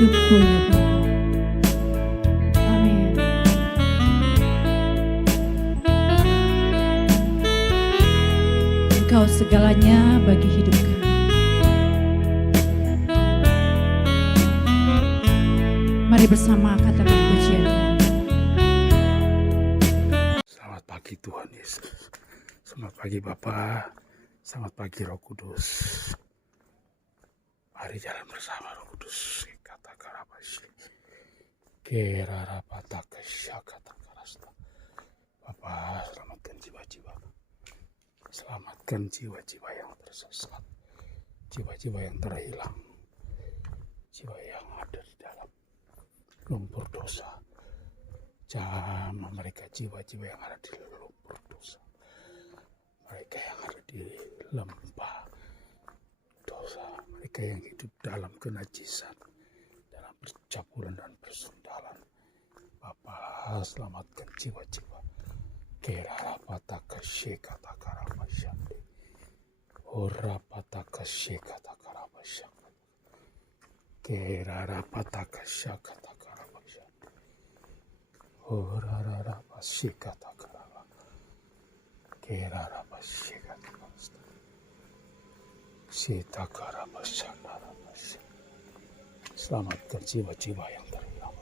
hidupku ya Bapa. Amin. Engkau segalanya bagi hidup kami. Mari bersama katakan pujian. Selamat pagi Tuhan Yesus. Selamat pagi Bapa. Selamat pagi Roh Kudus. Mari jalan bersama Roh Kudus. Kata karabasi. Kera rapata kesya kata karasta. Bapa, selamatkan jiwa-jiwa. Selamatkan jiwa-jiwa yang tersesat. Jiwa-jiwa yang terhilang. Jiwa yang ada di dalam lumpur dosa. Jamah mereka jiwa-jiwa yang ada di lumpur dosa. Mereka yang ada di lembah dosa. Mereka yang hidup dalam kenajisan, dalam percabulan dan persundalan. Bapa, selamatkan jiwa-jiwa. Kera rapata kasih kata karabasyandi. Ora pata kasih kata karabasyandi. Kera rapata kasih kata karabasyandi. Ora rapasi kata karaba. Kera rapasi kata karasta. Sita karabasyanda rapasi. Selamatkan jiwa-jiwa yang terhilang.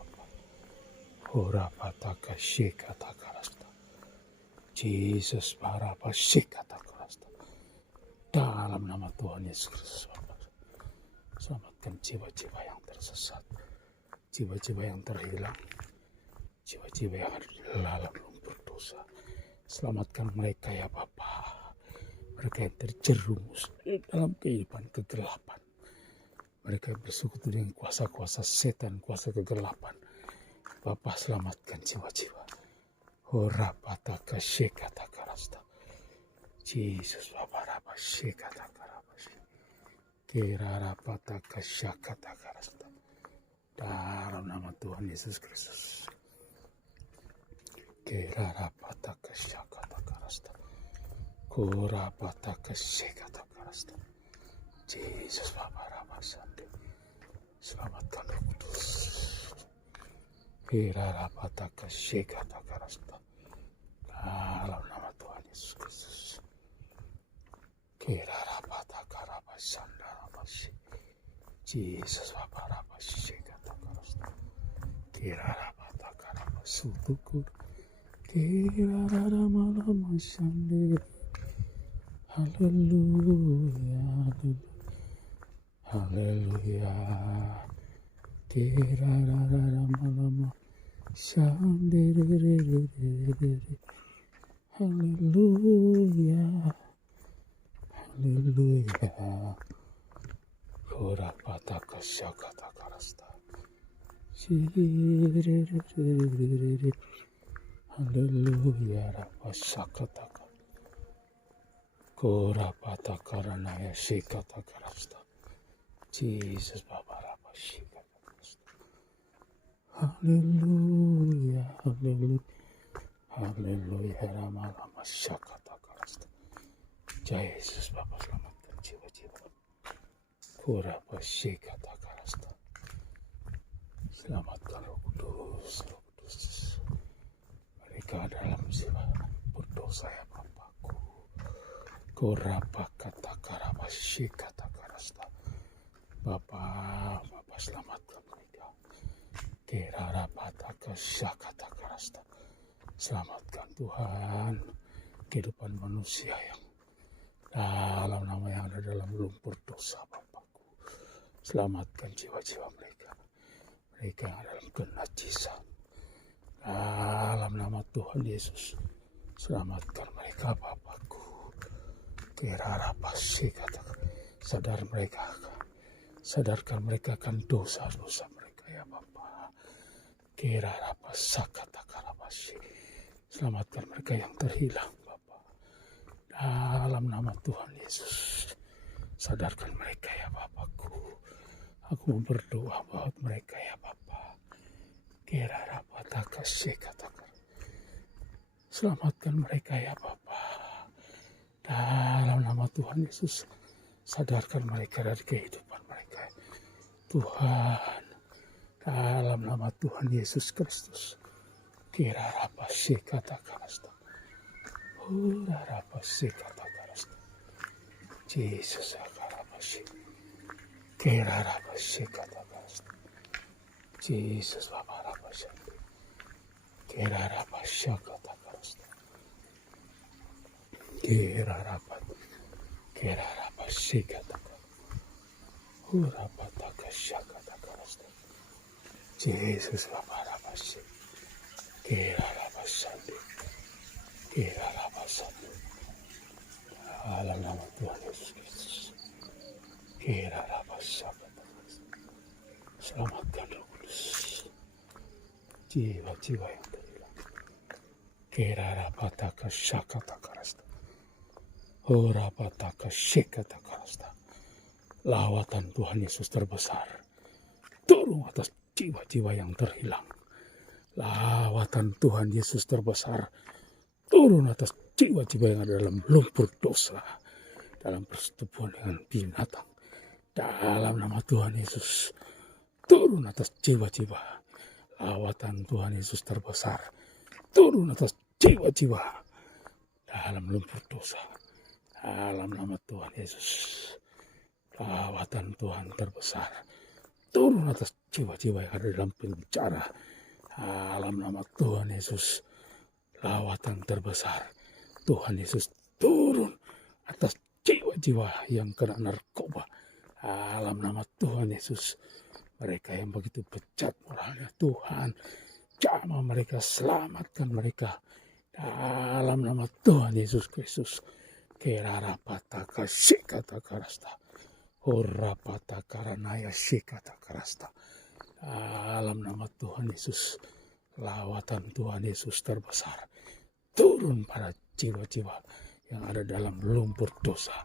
Ora pata kasih kata karasta. Yesus barapasi kata karasta. Dalam nama Tuhan Yesus Kristus. Selamatkan jiwa-jiwa yang tersesat. Jiwa-jiwa yang terhilang. Jiwa-jiwa yang ada di dalam lumpur dosa. Selamatkan mereka ya Bapa. Mereka yang terjerumus dalam kehidupan kegelapan. Mereka yang bersekutu dengan kuasa-kuasa setan, kuasa kegelapan. Bapa, selamatkan jiwa-jiwa. Ora pata kasih kata karasta. Yesus Bapa rapasi kata karabasi. Kira rapata kasih kata karasta. Dalam nama Tuhan Yesus Kristus. Kira rapata kasih kata karasta. Kura pata kasih kata karasta. Yesus Bapa rapasi. Selamatkan Roh Kudus. Kira rapata kasih kata karasta. Dalam nama Tuhan Yesus Kristus. Kira rapata karabasanda rapasi. Yesus Bapa rapasi kata karasta. Kira rapata karabasutukur. Kira rama sande. Haleluya. Haleluya. Kira rama sande. Haleluya. Haleluya. Ora pata kasya kata karasta. Haleluya. Rapasa kata karasta. Ora pata karana ya kata karasta. Jesus Bapa rapasi kata karasta. Haleluya. Haleluya. Haleluya. Rama syakata karasta. Yesus Bapa, selamatkan jiwa-jiwa. Kurapasi kata karasta. Selamatkan Roh Kudus, Roh Kudus. Mereka dalam jiwa berdosa ya Bapakku. Kurapa kata karabasi kata karasta. Bapa selamatkan mereka. Kira rapata kasya kata karasta. Selamatkan Tuhan kehidupan manusia yang dalam nama yang ada dalam lumpur dosa Bapakku. Selamatkan jiwa-jiwa mereka. Mereka yang ada dalam kenajisan. Dalam nama Tuhan Yesus. Selamatkan mereka Bapakku. Kira rapasi kata. Sadarkan mereka akan dosa-dosa mereka ya Bapa. Kira rapasa kata karabasi. Selamatkan mereka yang terhilang Bapa. Dalam nama Tuhan Yesus. Sadarkan mereka ya Bapakku. Aku berdoa buat mereka ya Bapa. Kira rapata kasih katakan. Selamatkan mereka ya Bapa. Dalam nama Tuhan Yesus. Sadarkan mereka dari kehidupan mereka. Tuhan, Dalam nama Tuhan Yesus Kristus. Kira rapa sikata karasta. Ura rapa sikata karasta. Jesus akarapa si. Kira rapa sikata karasta. Jesus baba rapa si. Kira rapa sikata karasta. Kira rapa sikata karasta. Ura pataka sikata karasta. Jesus baba rapa si. Kira rapa sandi. Kira rapa sandi. Dalam nama Tuhan Yesus Kristus. Kira rapa sakata. Selamatkan Roh Kudus. Jiwa-jiwa yang terhilang. Kira rapa taka sakata karasta. Ora pataka sikata karasta. Lawatan Tuhan Yesus terbesar turun atas jiwa-jiwa yang terhilang. Lawatan Tuhan Yesus terbesar turun atas jiwa-jiwa yang ada dalam lumpur dosa, dalam persetubuhan dengan binatang. Dalam nama Tuhan Yesus, turun atas jiwa-jiwa. Lawatan Tuhan Yesus terbesar turun atas jiwa-jiwa dalam lumpur dosa. Dalam nama Tuhan Yesus, lawatan Tuhan terbesar turun atas jiwa-jiwa yang ada dalam penjara. Dalam nama Tuhan Yesus, lawatan terbesar Tuhan Yesus turun atas jiwa-jiwa yang kena narkoba. Dalam nama Tuhan Yesus, mereka yang begitu bejat moralnya, Tuhan jamah mereka, selamatkan mereka. Dalam nama Tuhan Yesus Kristus. Kerarapataka sikata karasta. Horapataka ranaya sikata karasta. Dalam nama Tuhan Yesus, lawatan Tuhan Yesus terbesar turun pada jiwa-jiwa yang ada dalam lumpur dosa,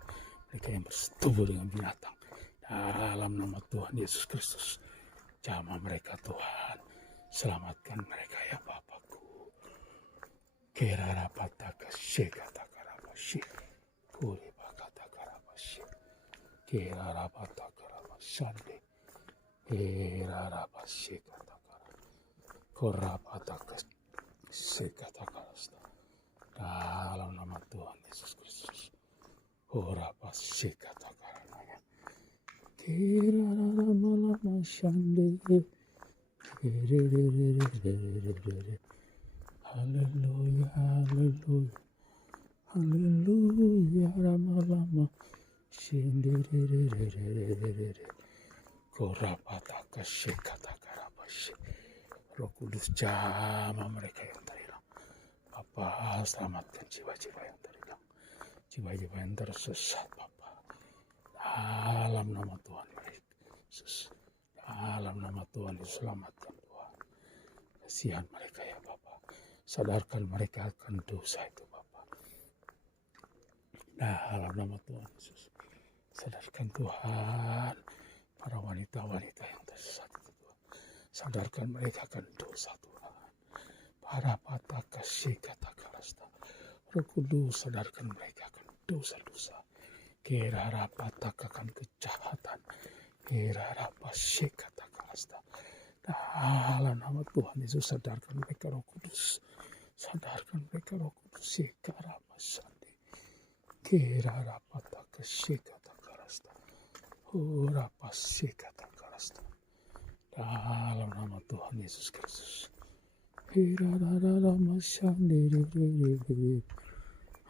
mereka yang bersetubuh dengan binatang. Dalam nama Tuhan Yesus Kristus, jamah mereka Tuhan, selamatkan mereka ya Bapakku. Kerarapataka sikata karabashi, kuribakata karabashi, kerarapataka rabashande, kerarabashi kata korapataka sikata karasta. Dalam nama Tuhan Yesus Kristus, korapasi kata karanaya, kirarama shande, haleluya, haleluya, haleluya, rama shinde, korapataka sikata karabasi. Roh Kudus jamah mereka yang terhilang. Bapa, selamatkan jiwa-jiwa yang terhilang, jiwa-jiwa yang tersesat Bapa. Dalam nama Tuhan Yesus, dalam nama Tuhan Yesus, selamatkan Tuhan. Kasihan mereka ya Bapa, sadarkan mereka akan dosa itu Bapa. Dalam nama Tuhan Yesus, sadarkan Tuhan para wanita-wanita yang tersesat itu Tuhan. Sadarkan mereka akan dosa Tuhan. Para pataka sikata karasta. Roh Kudus, sadarkan mereka akan dosa-dosa. Kira pataka akan kejahatan. Kira sikata karasta. Dalam nama Tuhan Yesus, sadarkan mereka Roh Kudus. Sadarkan mereka Roh Kudus. Sikara masandi. Kira pataka sikata karasta. Ura sikata karasta. Dalam nama Tuhan Yesus Kristus. Haleluya,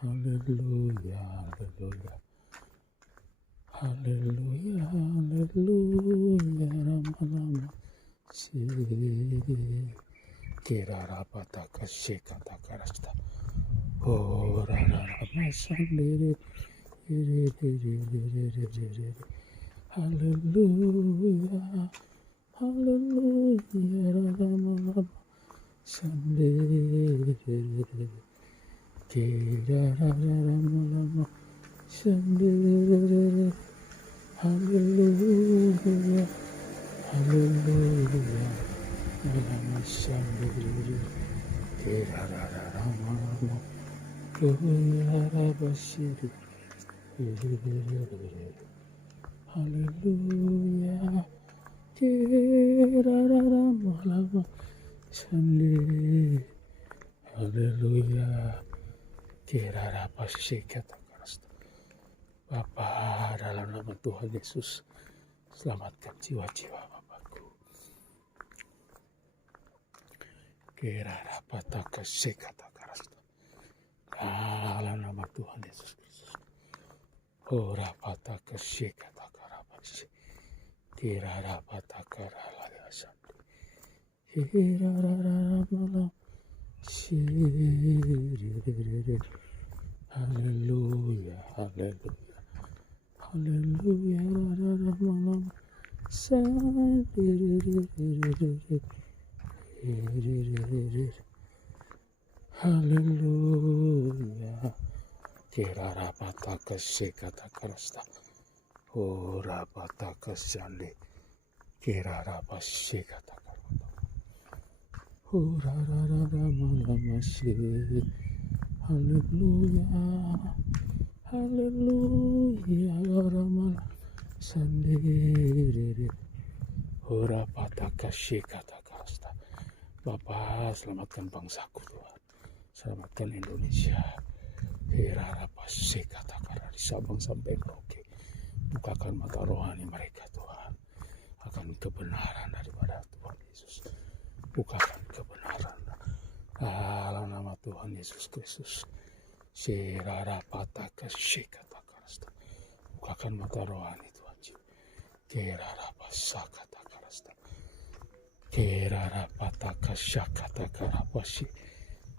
haleluya, haleluya, haleluya, rama-rama si. Kirarapataka sikata karasta. Horarama sandiri. Haleluya, haleluya, rama-rama sandiri. Kirararama sandiri. Haleluya, haleluya, rama sandiri. Kirararama kirarabashiri. Haleluya, Kiraramalama Sandi. Haleluya. Kirarapasikatakarasta. Bapa, dalam nama Tuhan Yesus, selamatkan jiwa-jiwa Bapakku. Kirarapatakasikatakaraста. Dalam nama Tuhan Yesus Kristus. Orapatakasikatakarapashi. Kirarapatakaralayasanti. Kirararamalam. Haleluya, haleluya, haleluya, malam haleluya. Kirarapata kasikata karasta, orapata kasyandi, kirarapasikata karasta. Haleluya, haleluya, ramal sendiri. Ora pataka shikata kasta. Bapa, selamatkan bangsaku Tuhan, selamatkan Indonesia. Hirara pasikata karena di Sabang sampai Merauke, bukakan mata rohani mereka Tuhan akan kebenaran daripada Tuhan Yesus. Bukakan kebenaran dalam nama Tuhan Yesus Kristus. Sirara pataka shikata karasta. Bukakan mata rohani Tuhan. Kerara pasakata karasta. Kerara pataka shakata karapashi.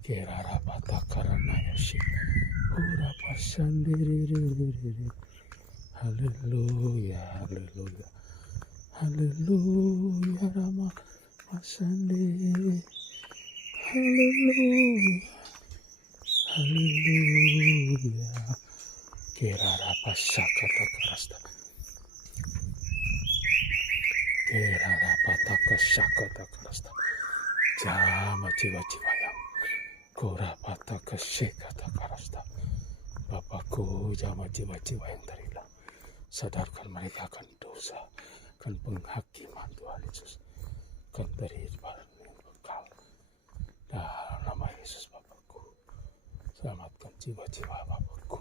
Kerara pataka ranayashi. Ura pasandiri. Haleluya, haleluya. Haleluya, Rama Masandi. Haleluya, haleluya. Kirara pasakata karasta. Kirara pataka sakata karasta. Jama jiwa-jiwa yang kura pataka sekata karasta. Bapakku, jama jiwa-jiwa yang terhilang. Sadarkan mereka akan dosa, akan penghakiman Tuhan Yesus, akan terhidupan yang kekal. Dalam nama Yesus Bapakku, selamatkan jiwa-jiwa Bapakku.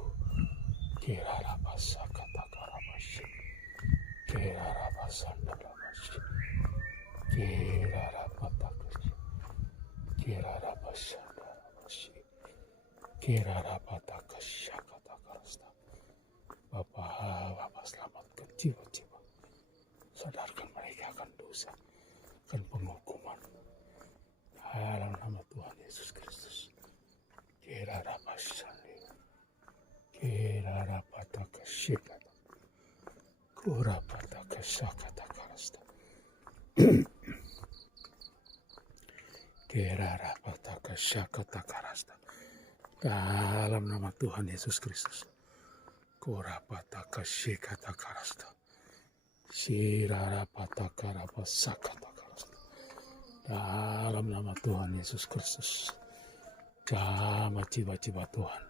Kirara pasakata karabashi, kirara pasandarabashi, kirara patakashi, kirara pasandarabashi, kirara patakashakata karasta. Bapak selamatkan jiwa-jiwa. Sadarkan mereka akan dosa, akan penghukuman. Dalam nama Tuhan Yesus Kristus. Kirara pasandi, kirara pataka shikata, kura pataka shakata karasta. Kirara pataka shakata karasta. Dalam nama Tuhan Yesus Kristus. Kura pataka shikata karasta. Sirara pataka rapasakata karasta. Dalam nama Tuhan Yesus Kristus. Jama jiwa-jiwa Tuhan,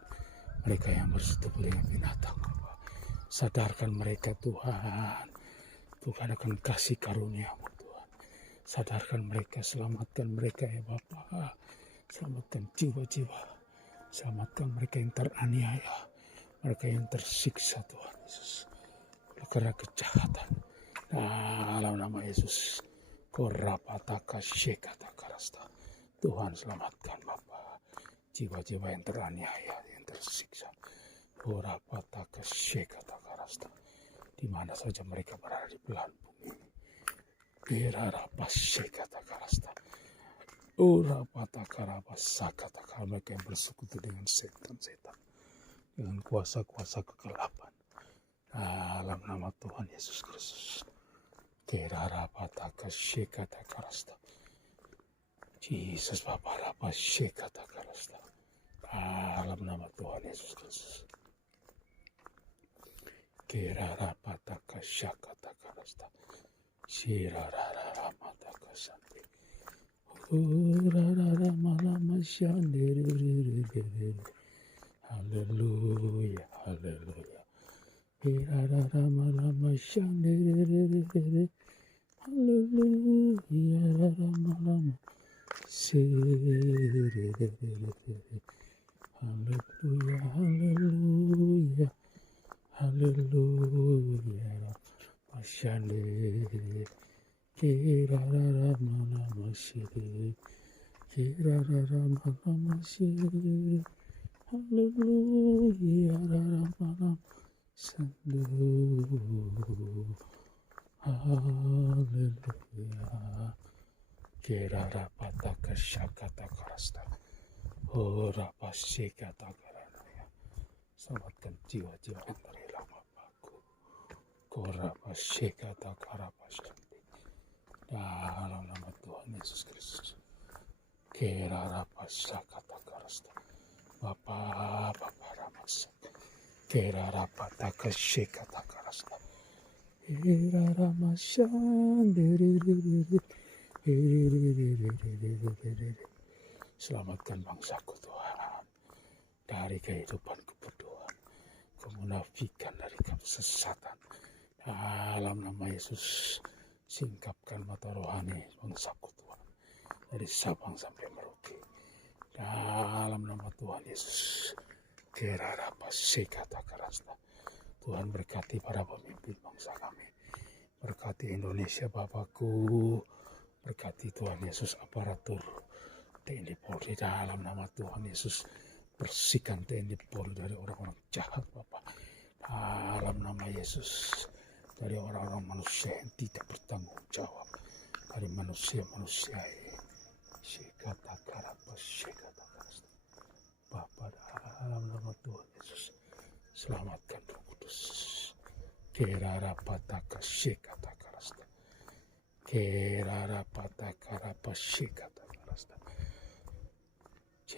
mereka yang bersetubuh dengan binatang, sadarkan mereka Tuhan. Tuhan akan kasih karunia-Mu Tuhan. Sadarkan mereka, selamatkan mereka ya Bapa. Selamatkan jiwa-jiwa. Selamatkan mereka yang teraniaya, mereka yang tersiksa Tuhan Yesus karena kejahatan. Dalam nama Yesus. Korapataka shekata karasta. Tuhan selamatkan Bapa. Jiwa-jiwa yang teraniaya, yang tersiksa. Korapataka shekata karasta. Di mana saja mereka berada di belahan bumi ini. Kirarapas shekata karasta. Urapataka rapasakata karasta. Mereka yang bersekutu dengan setan-setan, dengan kuasa-kuasa kegelapan. Dalam nama Tuhan Yesus Kristus. Kirarapataka shekata karasta. Jesus Bapa rapa shekata karasta. Dalam nama Tuhan Yesus Kristus. Kirarapataka shakata karasta. Shirararamataka sandi. Uraramalama shandiri. Haleluya, haleluya. Haleluya, haleluya, lama-lama, siriri, haleluya, haleluya, haleluya, masyande, kirararama, siriri, kirararama, siriri, haleluya, lama-lama, sandu, haleluya, kirarapataka syakata karasta, ora pasikata karanaya. Selamatkan jiwa-jiwa yang terhilang Bapakku. Kora pasikata karapasandi. Dalam nama Tuhan Yesus Kristus. Kirarapasakata karasta. Bapa ramas. Kirarapataka syakata karasta. Selamatkan bangsaku Tuhan dari kehidupan kebodohan, kemunafikan, dari kesesatan. Dalam nama Yesus, singkapkan mata rohani bangsaku Tuhan dari Sabang sampai Merauke. Dalam nama Tuhan Yesus, kirarapasakata karasta. Tuhan berkati para pemimpin bangsa kami. Berkati Indonesia Bapakku. Berkati Tuhan Yesus aparatur TNI Polri dalam nama Tuhan Yesus. Bersihkan TNI Polri dari orang-orang jahat Bapak. Dalam nama Yesus. Dari orang-orang manusia yang tidak bertanggung jawab. Dari manusia-manusia ini. Sikata karapa, sikata karasta. Bapak dalam nama Tuhan Yesus. Selamatkan Roh Kudus. Kirarapataka syakata karasta. Kirarapataka rapa syakata karasta.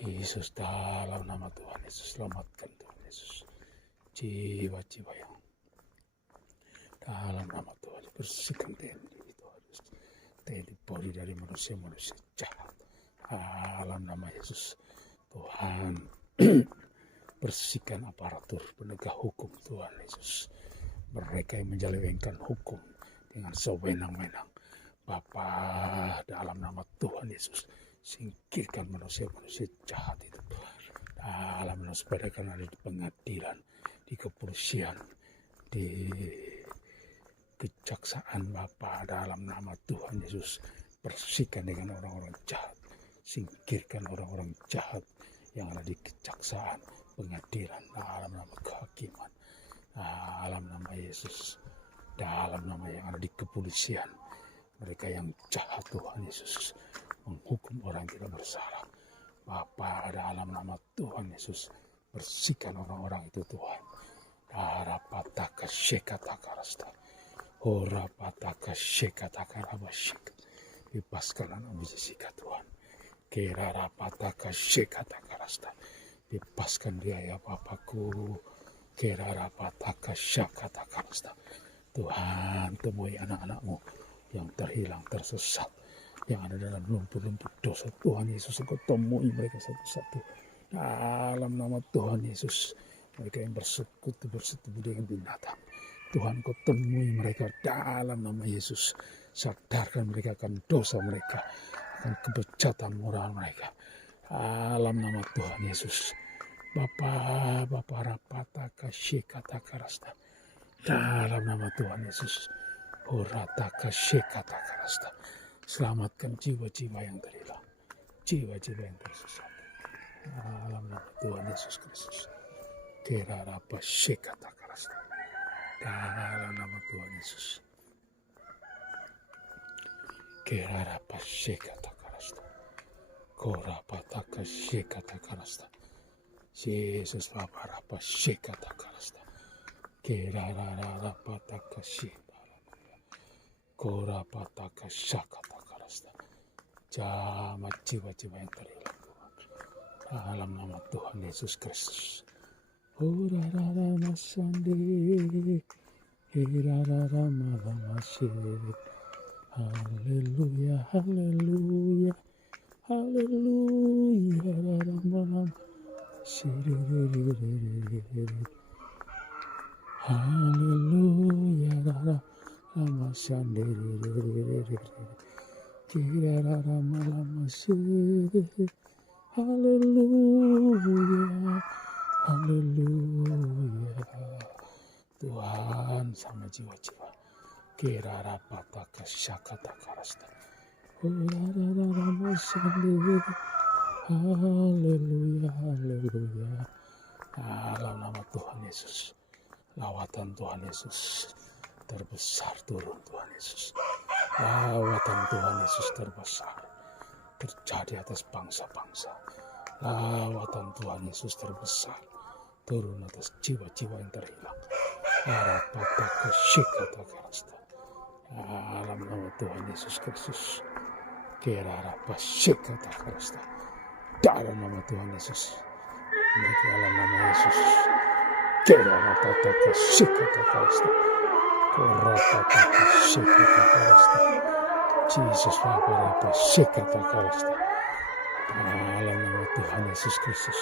Yesus, dalam nama Tuhan Yesus, selamatkan Tuhan Yesus. Jiwa-jiwa yang dalam nama Tuhan, bersihkan TNI Tuhan Yesus. TNI Polri dari manusia-manusia jahat. Dalam nama Yesus, Tuhan. Bersihkan aparatur penegak hukum Tuhan Yesus. Mereka yang menyelewengkan hukum dengan sewenang-wenang. Bapa, dalam nama Tuhan Yesus, singkirkan manusia-manusia jahat itu Tuhan. Dalam nama sepeda ada di pengadilan, di kepolisian, di kejaksaan Bapa, dalam nama Tuhan Yesus. Bersihkan dengan orang-orang jahat. Singkirkan orang-orang jahat yang ada di kejaksaan, pengadilan, dalam nama kehakiman, dalam nama Yesus, dalam nama yang ada di kepolisian, mereka yang jahat Tuhan Yesus, menghukum orang yang tidak bersalah. Bapa, dalam nama Tuhan Yesus, bersihkan orang-orang itu Tuhan. Darapataka syakata karasta, horapataka syakata karabashik. Bebaskan anak Jessica Tuhan. Kirarapataka syakata karasta. Bebaskan dia ya Bapakku. Kirarapataka syakata karasta. Tuhan, temui anak-anakmu yang terhilang, tersesat, yang ada dalam lumpur-lumpur dosa. Tuhan Yesus, Engkau temui mereka satu-satu. Dalam nama Tuhan Yesus, mereka yang bersetubuh dengan binatang. Tuhan, Engkau temui mereka dalam nama Yesus. Sadarkan mereka akan dosa mereka, akan kebejatan moral mereka. Dalam nama Tuhan Yesus. Bapa rapataka syekata karasta. Dalam nama Tuhan Yesus. Horataka syekata karasta. Selamatkan jiwa-jiwa yang terhilang, jiwa-jiwa yang tersesat. Dalam nama Tuhan Yesus Kristus. Kirarapa syekata karasta. Dalam nama Tuhan Yesus. Kirarapa syekata karasta. Korapataka syekata karasta. Yesus laparapa syekata karasta. Kirarapataka syekata. Korapataka syakata karasta. Jama jiwa-jiwa yang terhilang Tuhan. Dalam nama Tuhan Yesus Kristus. Urarara masandi. Irarara malamasi. Haleluya, haleluya, haleluya, malam, haleluya, lama sandiri kira lama lama siri. Haleluya, haleluya. Tuhan sama jiwa-jiwa. Kira rapata kasyakata karasta. Lama sandiri. Haleluya, haleluya. Dalam nama Tuhan Yesus. Lawatan Tuhan Yesus terbesar turun Tuhan Yesus. Lawatan Tuhan Yesus terbesar terjadi atas bangsa-bangsa. Lawatan Tuhan Yesus terbesar turun atas jiwa-jiwa yang terhilang. Arapata kasyikata karasta. Dalam nama Tuhan Yesus Kristus. Kerarapa syikata karasta. Dalam nama Tuhan Yesus. Dalam nama Yesus. Kerarapa kasyikata karasta. Korapata kasyikata karasta. Jesus Bapak syikata karasta. Dalam nama Tuhan Yesus Kristus.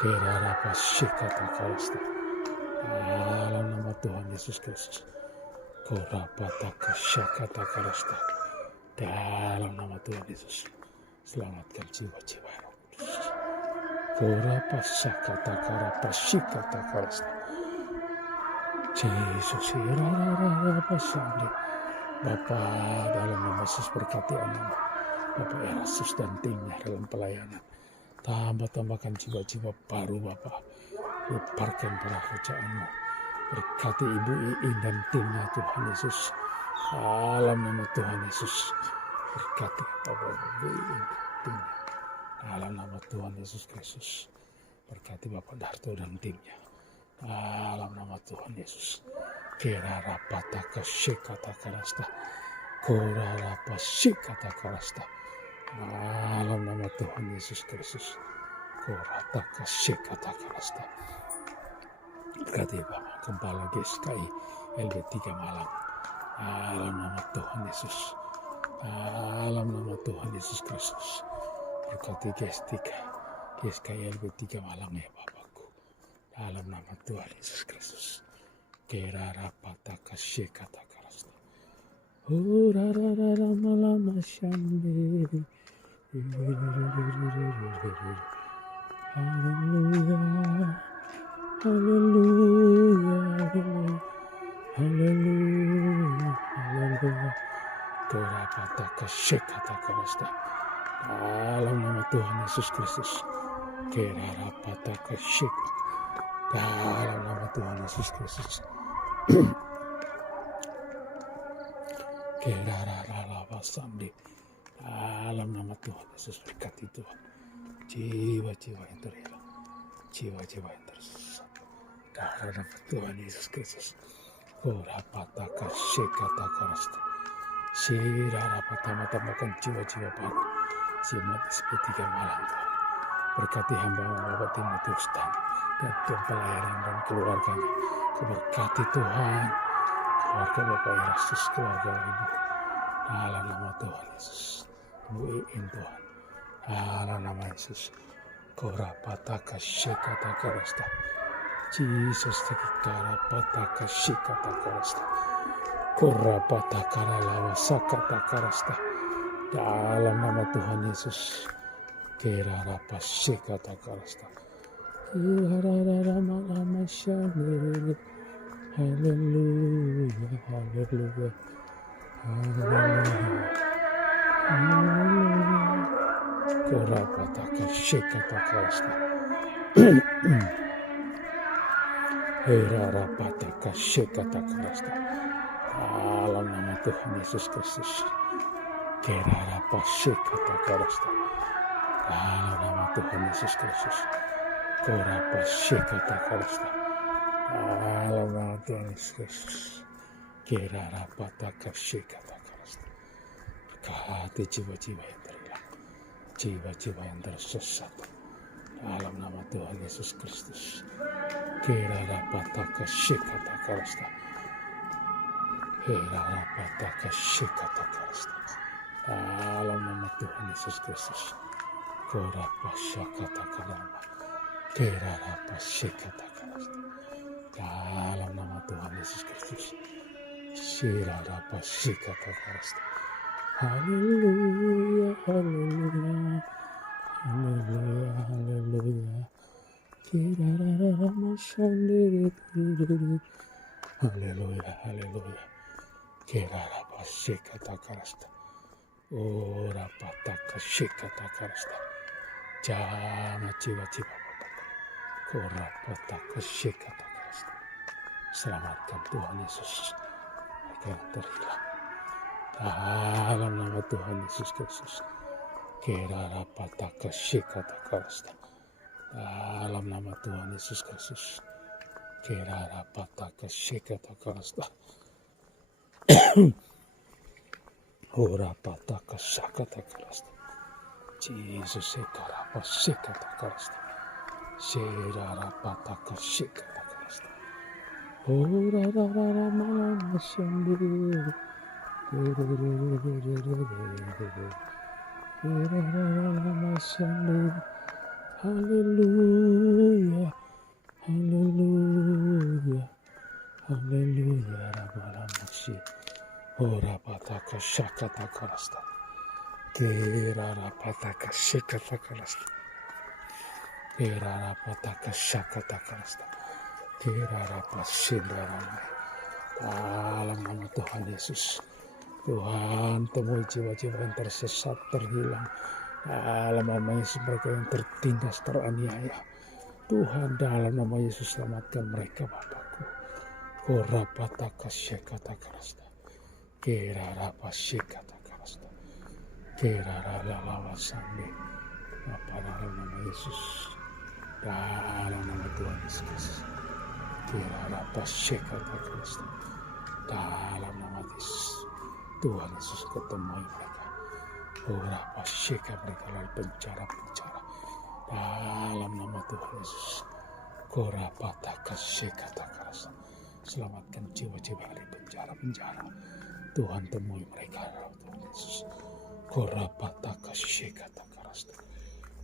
Kerarapa syikata karasta. Dalam nama Tuhan Yesus Kristus. Korapata kasyikata karasta. Dalam nama Tuhan Yesus. Selamatkan jiwa-jiwa Roh Kudus. Korapa sakata karapa syikata karasta. Yesus irarararapa sandi. Bapa dalam nama Yesus berkati anak Bapak Erastus dan timnya dalam pelayanan. Tambahkan jiwa-jiwa baru Bapa. Leparkan kerajaan-Mu. Berkati Ibu Iin dan timnya Tuhan Yesus. Dalam nama Tuhan Yesus. Berkati Bapak Ibu Iin dan timnya. Dalam nama Tuhan Yesus Kristus. Berkati Bapak Darto dan timnya. Dalam nama Tuhan Yesus. Kera rapata kasyikata karasta. Kora rapa syikata karasta. Dalam nama Tuhan Yesus Kristus. Kora taka syikata karasta. Berkati Bapak Kepala GSKI LB3 Malang. Dalam nama Tuhan Yesus. Dalam nama Tuhan Yesus Kristus. Berkati GSKI LB3 Malang ya Bapakku. Dalam nama Tuhan Yesus Kristus. Kera rapata kasyikata karasta. Urarara malama syandiri. Haleluya. Haleluya. Haleluya. Haleluya. Korapata kasyikata karasta. Dalam nama Tuhan Yesus Kristus. Kerarapata kasyikata. Dalam nama Tuhan Yesus Kristus. Kerarararabasandi. Dalam nama Tuhan Yesus berkati Tuhan. Jiwa-jiwa yang terhilang. Jiwa-jiwa yang tersesat. Dalam nama Tuhan Yesus Kristus. Korapata kasyikata karasta. Sirarapata tambahkan jiwa-jiwa baru. Simat SP3 Malang Tuhan. Berkati hamba Bapak Timotius dan tim pelayanan dan keluarganya. Berkati Tuhan. Keluarga Bapak Erastus, keluarga Ibu. Dalam nama Tuhan Yesus. Ibu Iin Tuhan. Dalam nama Yesus. Korapata kasyikata karasta. Jesus korapata kasyikata karasta. Korapata karalawa sakata karasta. Dalam nama Tuhan Yesus. Kerarapa syikata karasta. Kirarararama syandiri. Haleluya, haleluya, haleluya, haleluya. Korapata kasyikata karasta. Herarapata kasyikata karasta. Dalam nama Tuhan Yesus Kristus. Kerarapa syikata karasta. Dalam nama Tuhan Yesus Kristus. Korapa syikata karasta. Dalam nama Tuhan Yesus Kristus. Kerarapata kasyikata karasta. Berkati jiwa-jiwa yang terhilang. Jiwa-jiwa yang tersesat. Dalam nama Tuhan Yesus Kristus. Kerarapata kasyikata karasta. Kerarapata kasyikata karasta. Dalam nama Tuhan Yesus Kristus. Korapa syakata karama. Kerarapa syikata karasta. Dalam nama Tuhan Yesus Kristus. Shirarapa shikata karasta. Hallelujah, hallelujah, hallelujah, hallelujah. Kirararama shandiri. Hallelujah, hallelujah. Kirarapa shikata karasta. Ora pataka shikata karasta. Jama jiwa jiwa bapak. Kora pataka shikata karasta. Selamatkan Tuhan Yesus mereka yang terhilang dalam nama Tuhan Yesus Kristus. Kirara pataka shikata karasta. Dalam nama Tuhan Yesus Kristus. Kirara pataka shikata karasta. Ora pataka shakata karasta. Jesus ekarapa shikata karasta. Shirara pataka shikata karasta. Ora rara malama shandiri. Hallelujah, hallelujah, hallelujah, Rabalamashi. Ora pataka shakata karasta. Kirara pataka shikata karasta. Kirara pataka shakata karasta. Kirara pasindara. Dalam nama Tuhan Yesus. Tuhan, temui jiwa-jiwa yang tersesat, terhilang. Dalam nama Yesus, mereka yang tertindas, teraniaya. Tuhan, dalam nama Yesus, selamatkan mereka, Bapakku. Korapataka syekata karasta. Kerarapa syekata karasta. Kerara lawasande. Bapa, dalam nama Yesus. Dalam nama Tuhan Yesus. Kerarapa syekata karasta. Dalam nama Yesus. Tuhan Yesus ketemu mereka. Berapa syekah mereka dari penjara-penjara. Dalam nama Tuhan Yesus. Korapataka syekata karasta. Selamatkan jiwa-jiwa dari penjara-penjara. Tuhan temui mereka. Tuhan Yesus. Korapataka syekata karasta.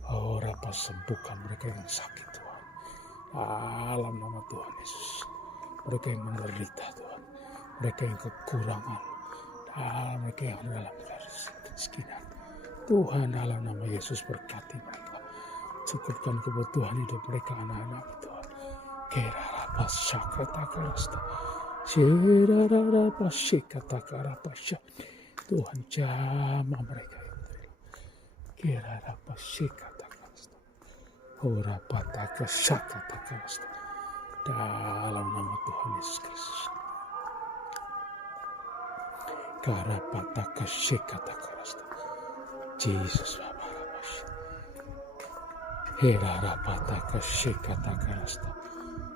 Orapa sembuhkan mereka yang sakit Tuhan. Dalam nama Tuhan Yesus. Mereka yang menderita Tuhan. Mereka yang kekurangan. Mereka yang dalam kemiskinan. Tuhan, dalam nama Yesus berkati mereka. Cukupkan kebutuhan hidup mereka, anak-anak Tuhan. Kerarapa syakata karasta. Shirarapa syikata karapasya. Tuhan, jamah mereka yang terhilang. Kerarapa syikata karasta. Orapataka syakata karasta. Dalam nama Tuhan Yesus Kristus. Karapataka syikata karasta. Jesus Babarabash. Herarapataka syikata karasta.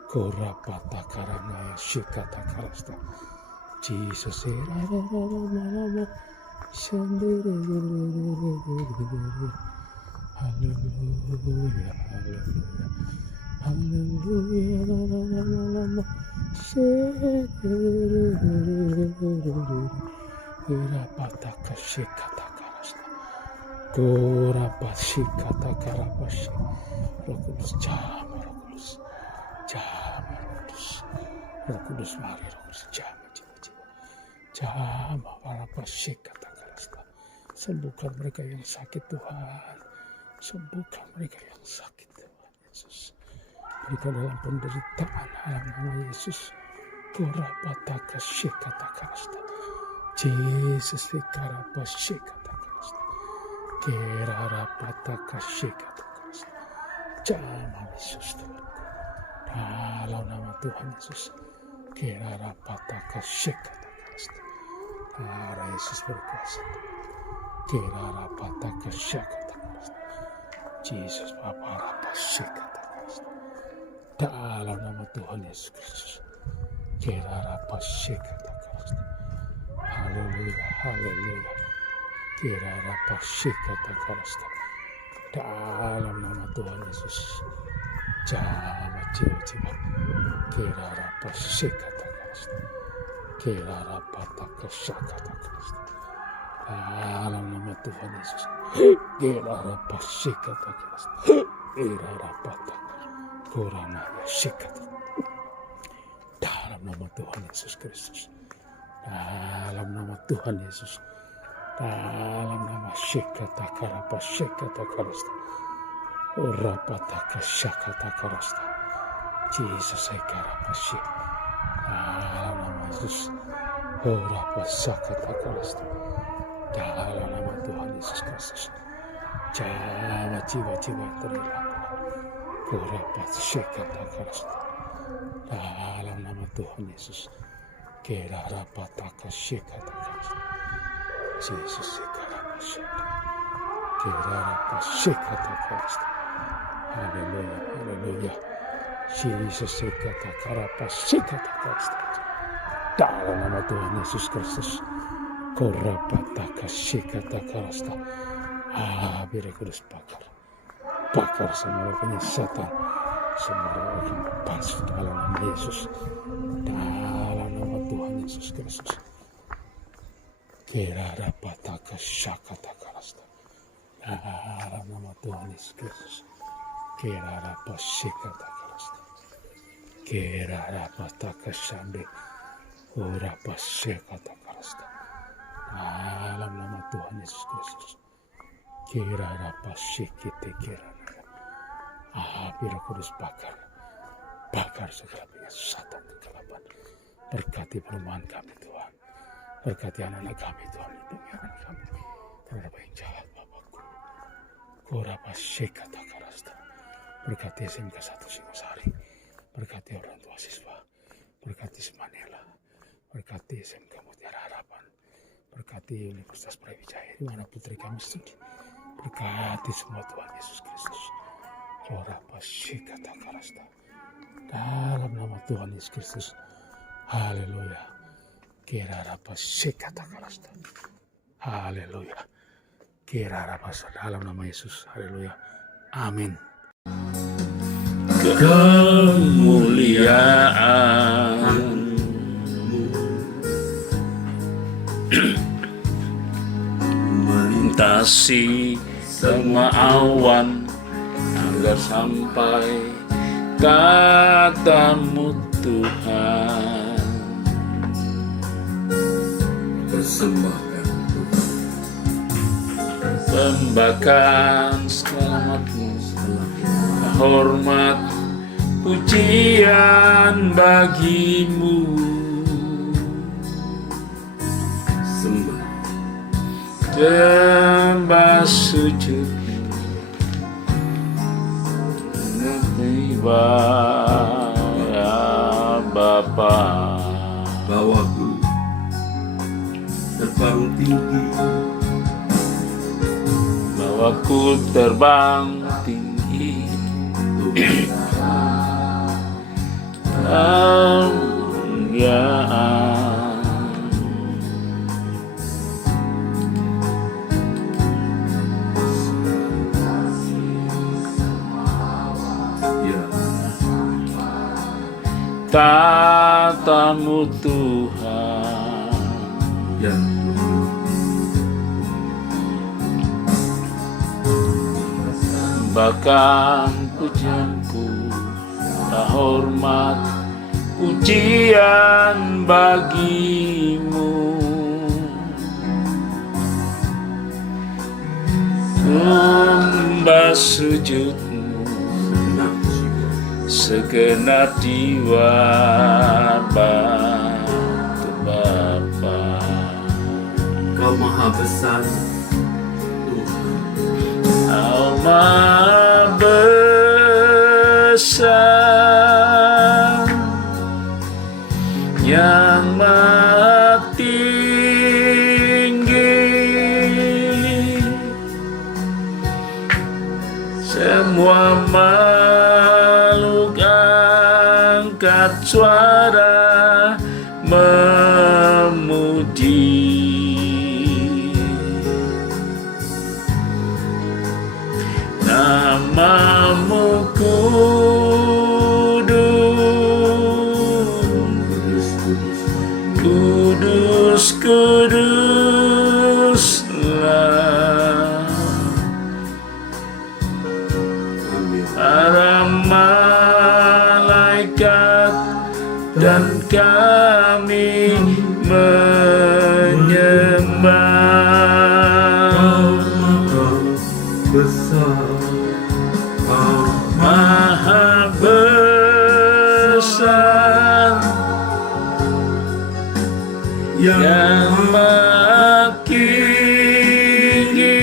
Korapataka ranaya syikata karasta. Jesus herararamalama shandere. Hallelujah, hallelujah. Hallelujah, raramalama shandere. Herapataka syikata karasta. Korapashikata karapashi. Roh Kudus jamah, Roh Kudus jamah, Roh Kudus. Roh Kudus mari, Roh Kudus jamah jiwa-jiwa. Jamah parapashikata karasta. Sembuhkan mereka yang sakit Tuhan. Sembuhkan mereka yang sakit Tuhan Yesus. Mereka dalam penderitaan dalam nama Yesus. Korapataka syikata karasta. Jesus vikarapa syikata karasta. Kerarapataka syikata karasta. Jamah Yesus Tuhanku. Dalam nama Tuhan Yesus. Kerarapataka syikata karasta. Darah Yesus berkuasa. Kerarapataka syikata karasta. Jesus paparapa syikata karasta. Dalam nama Tuhan Yesus Kristus. Kerarapa syikata karasta. Haleluya, haleluya. Kirarapa syikata karasta. Dalam nama Tuhan Yesus. Jamah jiwa-jiwa. Kirarapa syikata karasta. Kirarapataka syakata karasta. Dalam nama Tuhan Yesus. Kirarapa syikata karasta. Kirarapataka koranaya syikata. Dalam nama Tuhan Yesus Kristus. dalam nama Tuhan Yesus, dalam nama Shekata Karapa Shekata Karasta Urapataka Shakata Karasta Jesus Karapa Shek, dalam nama Yesus Urapa Shakata Karasta, dalam nama Tuhan Yesus Kristus, jiwa-jiwa yang terhilang Urapa Shekata Karasta, dalam nama Tuhan Yesus Kerarapataka Shekata Karasta Jesus Karapa Shekata Kerarapa Shekata Karasta. Haleluya, haleluya. Jesus Shekata Karapa Shekata Karasta, dalam nama Tuhan Yesus Kristus Korapataka Shekata Karasta. Biar Kudus bakar semua penyesatan, semua orang palsu dalam nama Yesus, dalam nama Tuhan Yesus Kristus. Kerarapataka Shakata Karasta, dalam nama Tuhan Yesus Kristus. Kerarapa Shekata Karasta, Kerarapataka Shande Urapa Shekata Karasta, dalam nama Tuhan Yesus Kristus. Kerarapa Shekite Kerana. Biar Kudus bakar segala penyesatan kegelapan. Berkati perumahan kami Tuhan, berkati anak-anak kami Tuhan, lindungi anak kami terhadap yang jahat Bapakku. Korapa Shekata Karasta, berkati SMK 1 Singosari, berkati orang tua siswa, berkati Semanela, berkati SMK Mutiara Harapan, berkati Universitas Brawijaya di mana putri kami studi, berkati semua Tuhan Yesus Kristus. Korapa Shekata Karasta, dalam nama Tuhan Yesus Kristus. Haleluya. Kerarapa Shekata Karasta. Haleluya. Kerarapa dalam nama Yesus. Haleluya. Amin. Kemuliaan melintasi semua awan agar sampai kata-Mu Tuhan. Persembahkan Sembahkan selamat-Mu, hormat pujian bagi-Mu. Sembah sujud tiba ya Bapa. bawaku terbang tinggi, Bawaku terbang tinggi kemuliaan. ya Tata-Mu Tuhan, ya bahkan pujianku, hormat pujian bagi-Mu. Sembah sujud-Mu segenap jiwa Batu Bapa. Kau maha besar Kau maha besar, yang maha tinggi, semua makhluk angkat suara memuji. Nama-Mu kudus, kudus, kuduslah. Para malaikat dan kami menyembah. Besar, Kau Maha besar, yang maha tinggi,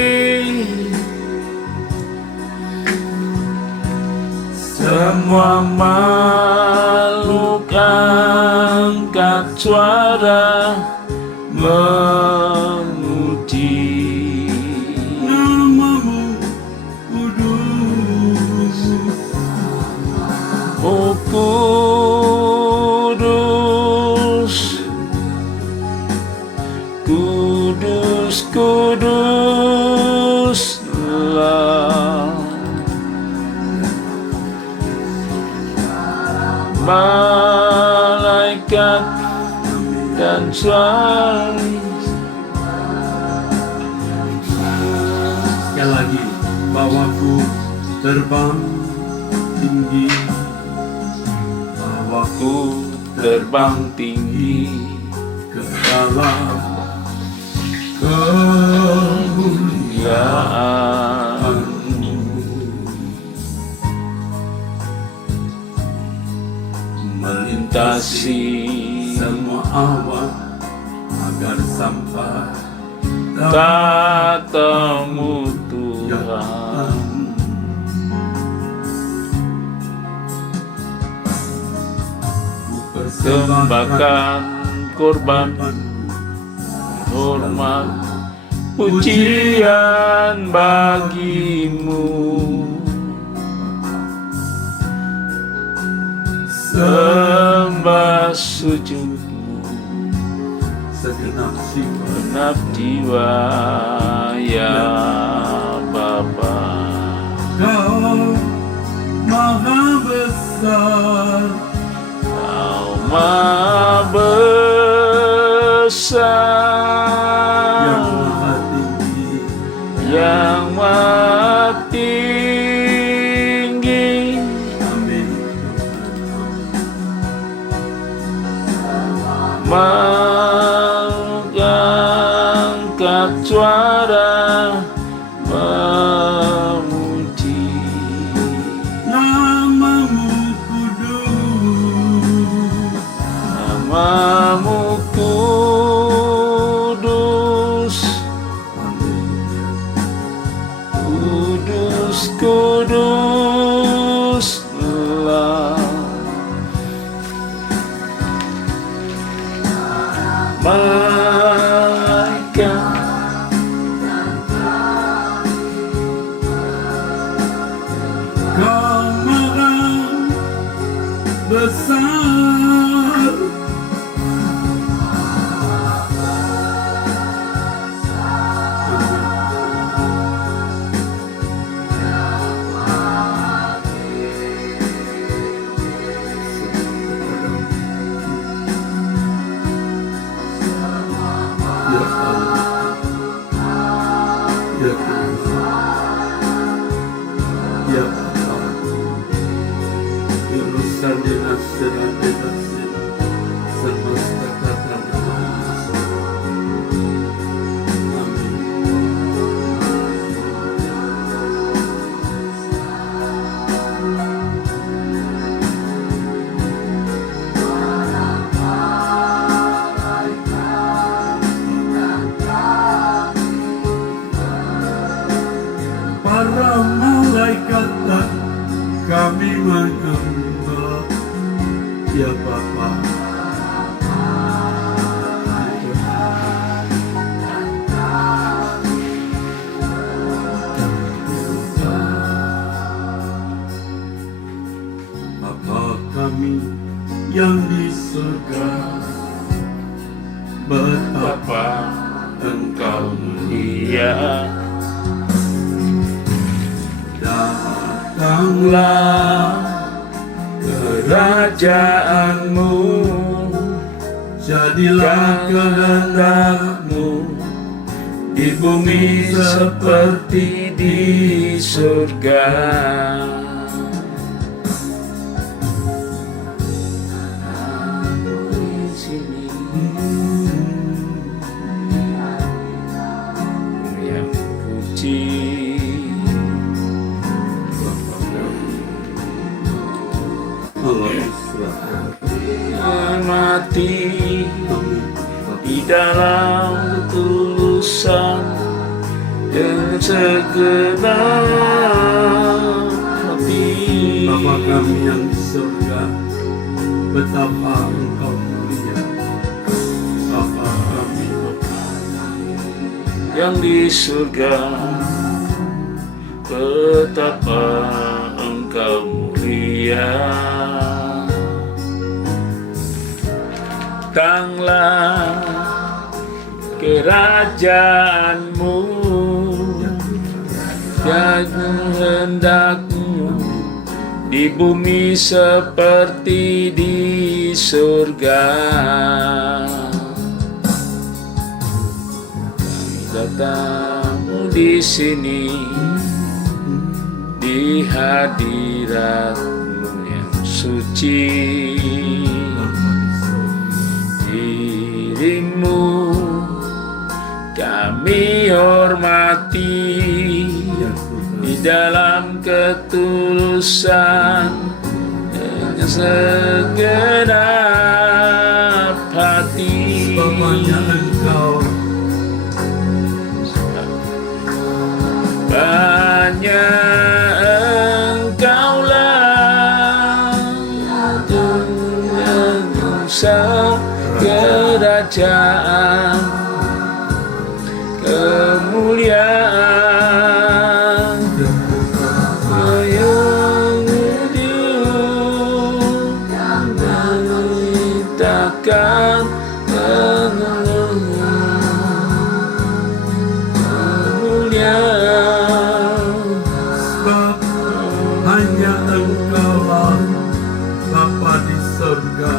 semua makhluk angkat suara memuji. Namamu kudus, Oh kudus, kudus, kuduslah, malaikat dan salib. sekali lagi bawaku terbang tinggi, bawaku Ku terbang tinggi ke dalam kemuliaan. Melintasi semua awan agar sampai tatamu Tuhan. Persembahkan korban hormat pujian bagimu, sembah sujudmu, segenap jiwa genap jiwa ya Bapa. Kau maha besar, Kau maha besar, yang maha tinggi, yang maha tinggi, amin. mengangkat suara memuji. Namamu kudus, Namamu kudus, kudus, kuduslah, malaikat Kau maha besar, ya Allah, ya Tuhan, ya Allah, urusan dinasirah dinasir semesta kata nama Yesus. Amin. Para malaikat dan kami menyembah ya Bapa. Bapa kami yang di surga, betapa Bapa Engkau mulia, datanglah kerajaanmu, jadilah kehendakmu di bumi seperti di surga. Aku di sini hati di dalam ketulusan dan segenap hati. Bapa kami yang di surga, betapa Engkau mulia. Bapa kami yang di surga, betapa Engkau mulia. Datanglah kerajaanmu, dan kehendak-Mu di bumi seperti di surga. Kami datang di sini di hadirat-Mu yang suci. Dirimu kami hormati di dalam ketulusan dengan segenap hati. Bapaknya Engkau, banyak Engkaulah dengan nusa kerajaan, kemuliaan yang diberitakan kemuliaan. sebab hanya Engkaulah Bapa di surga.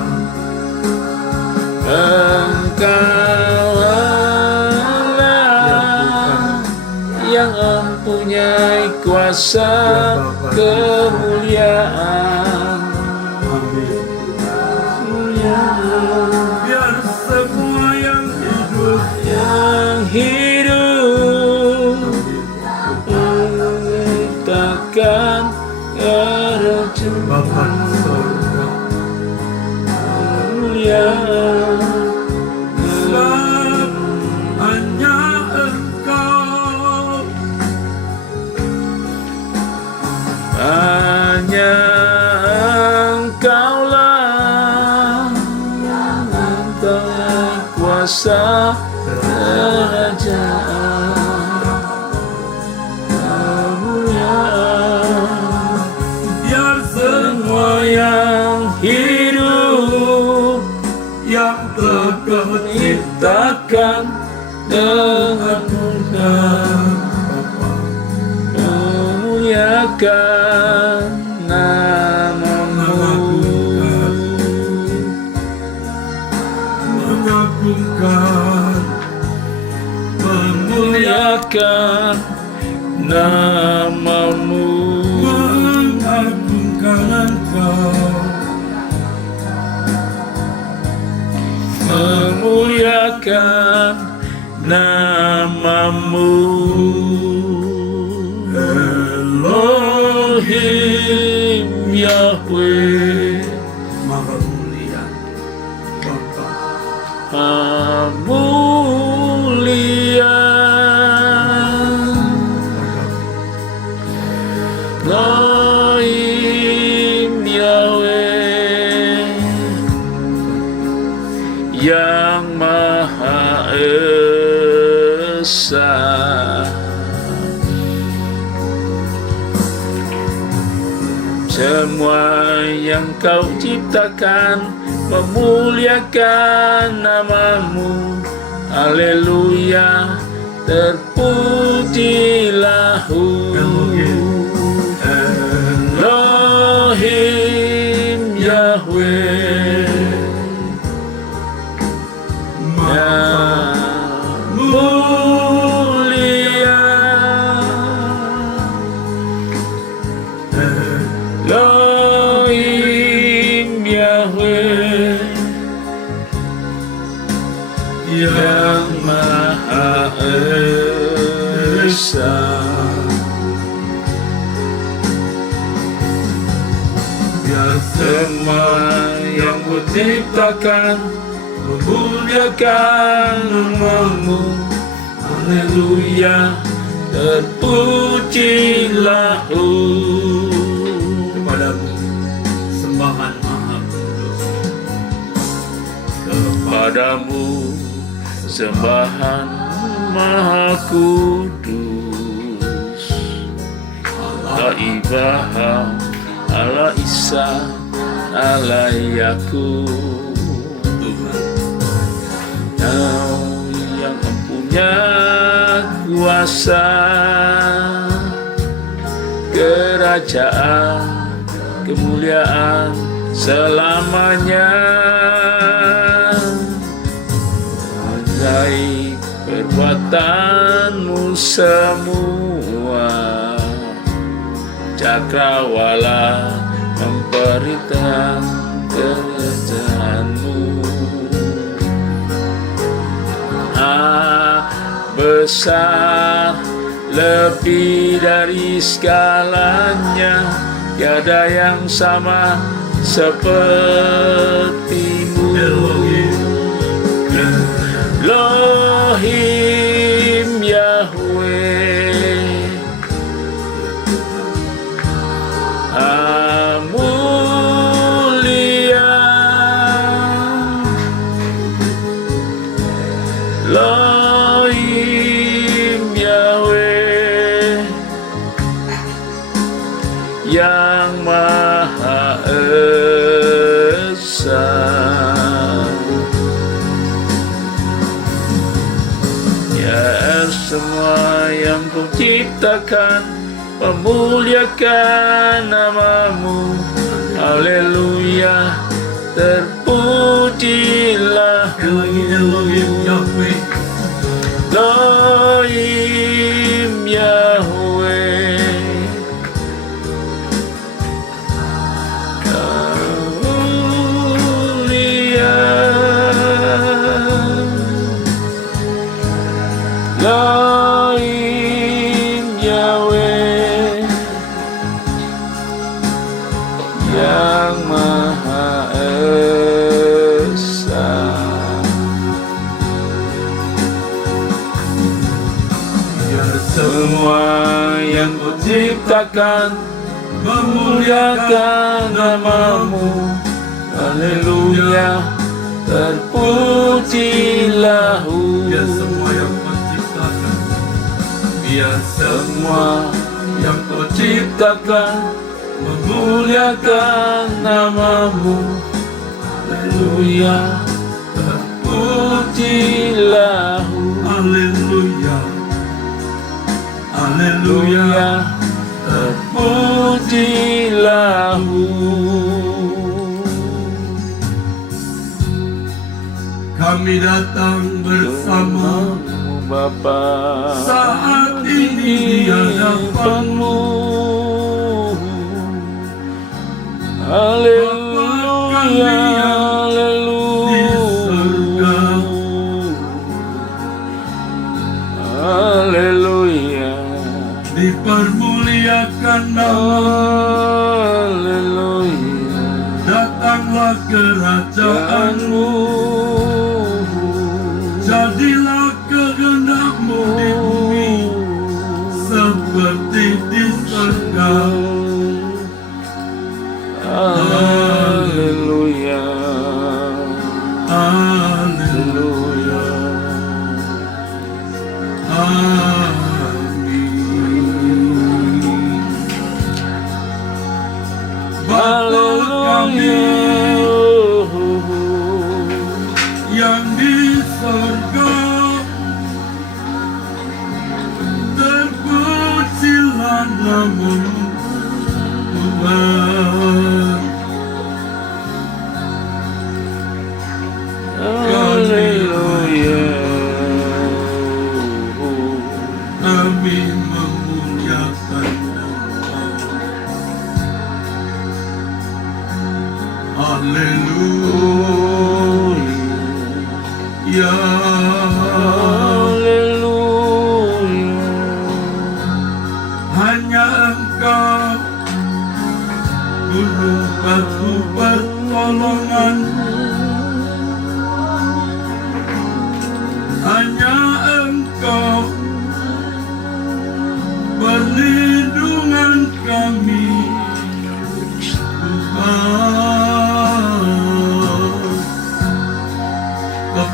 Engkaulah yang mempunyai kuasa kemuliaan. Amin. Kemuliaan Biar semua yang hidup takkan kerajaan Bapa di surga. kemuliaan. Sebab hanya Engkau, Hanya Engkaulah yang mempunyai kuasa kerajaan kemuliaan. biar Semua yang hidup yang telah Kau ciptakan dengan mudah memuliakan nama-Mu, mengagungkan, memuliakan nama-Mu, mengagungkan Engkau. memuliakan nama-Mu. Elohim Yahweh, Maha mulia Bapa. mulia. Elohim Yahweh yang Maha Esa. Semua yang Kau ciptakan memuliakan nama-Mu. Haleluya, terpujilah Elohim Yahweh yang mulia. Elohim Yahweh yang Maha Esa. Biar semua yang ciptakan, memuliakan nama-Mu. Haleluya, terpujilah Kepadamu sembahan maha kudus. Kepadamu sembahan maha kudus. Allah Ibrahim, Allah Isa, Allah Yakub. Kau yang punya kuasa, kerajaan, kemuliaan selamanya. Ajaib perbuatanmu semua, cakrawala memberitakan kerjaanmu. Besar lebih dari segalanya, tiada yang sama sepertimu. Elohim Yahweh, mulia. Elohim Yahweh yang Maha Esa. Ya semua yang Kau ciptakan, memuliakan nama-Mu. Haleluya, terpujilah Elohim Yahweh, Elohim Yahweh. Mulia Elohim Yahweh yang Maha Esa. Semua yang Kau ciptakan, memuliakan nama-Mu. Haleluya, terpujilah biar semua yang Kau ciptakan, biar semua yang Kau ciptakan, memuliakan nama-Mu. Haleluya, terpujilah. Haleluya, haleluya, terpujilah. kami datang bersama Bapa saat ini di hadapan-Mu. Haleluya, Di surga, haleluya, dipermuliakan nama-Mu. haleluya. Datanglah kerajaan-Mu, jadilah kehendak-Mu di bumi seperti di surga. Haleluya, Haleluya, amin. Bapa kami yang di surga, terpujilah nama-Mu, Tuhan. haleluya. Kami memuliakan nama-Mu. Haleluya, Haleluya, hanya Engkau, Guru batu pertolongan,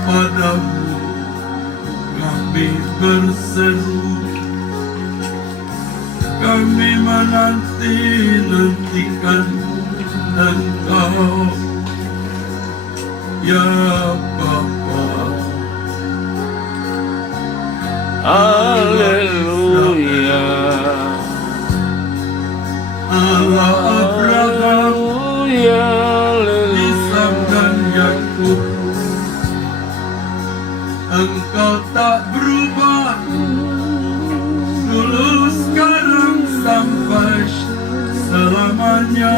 kepadamu kami berseru, kami menanti-nantikan Engkau, ya Bapa. Haleluya. Allah Abraham, Ishak dan Yakub, Engkau tak berubah, dulu sekarang sampai selamanya,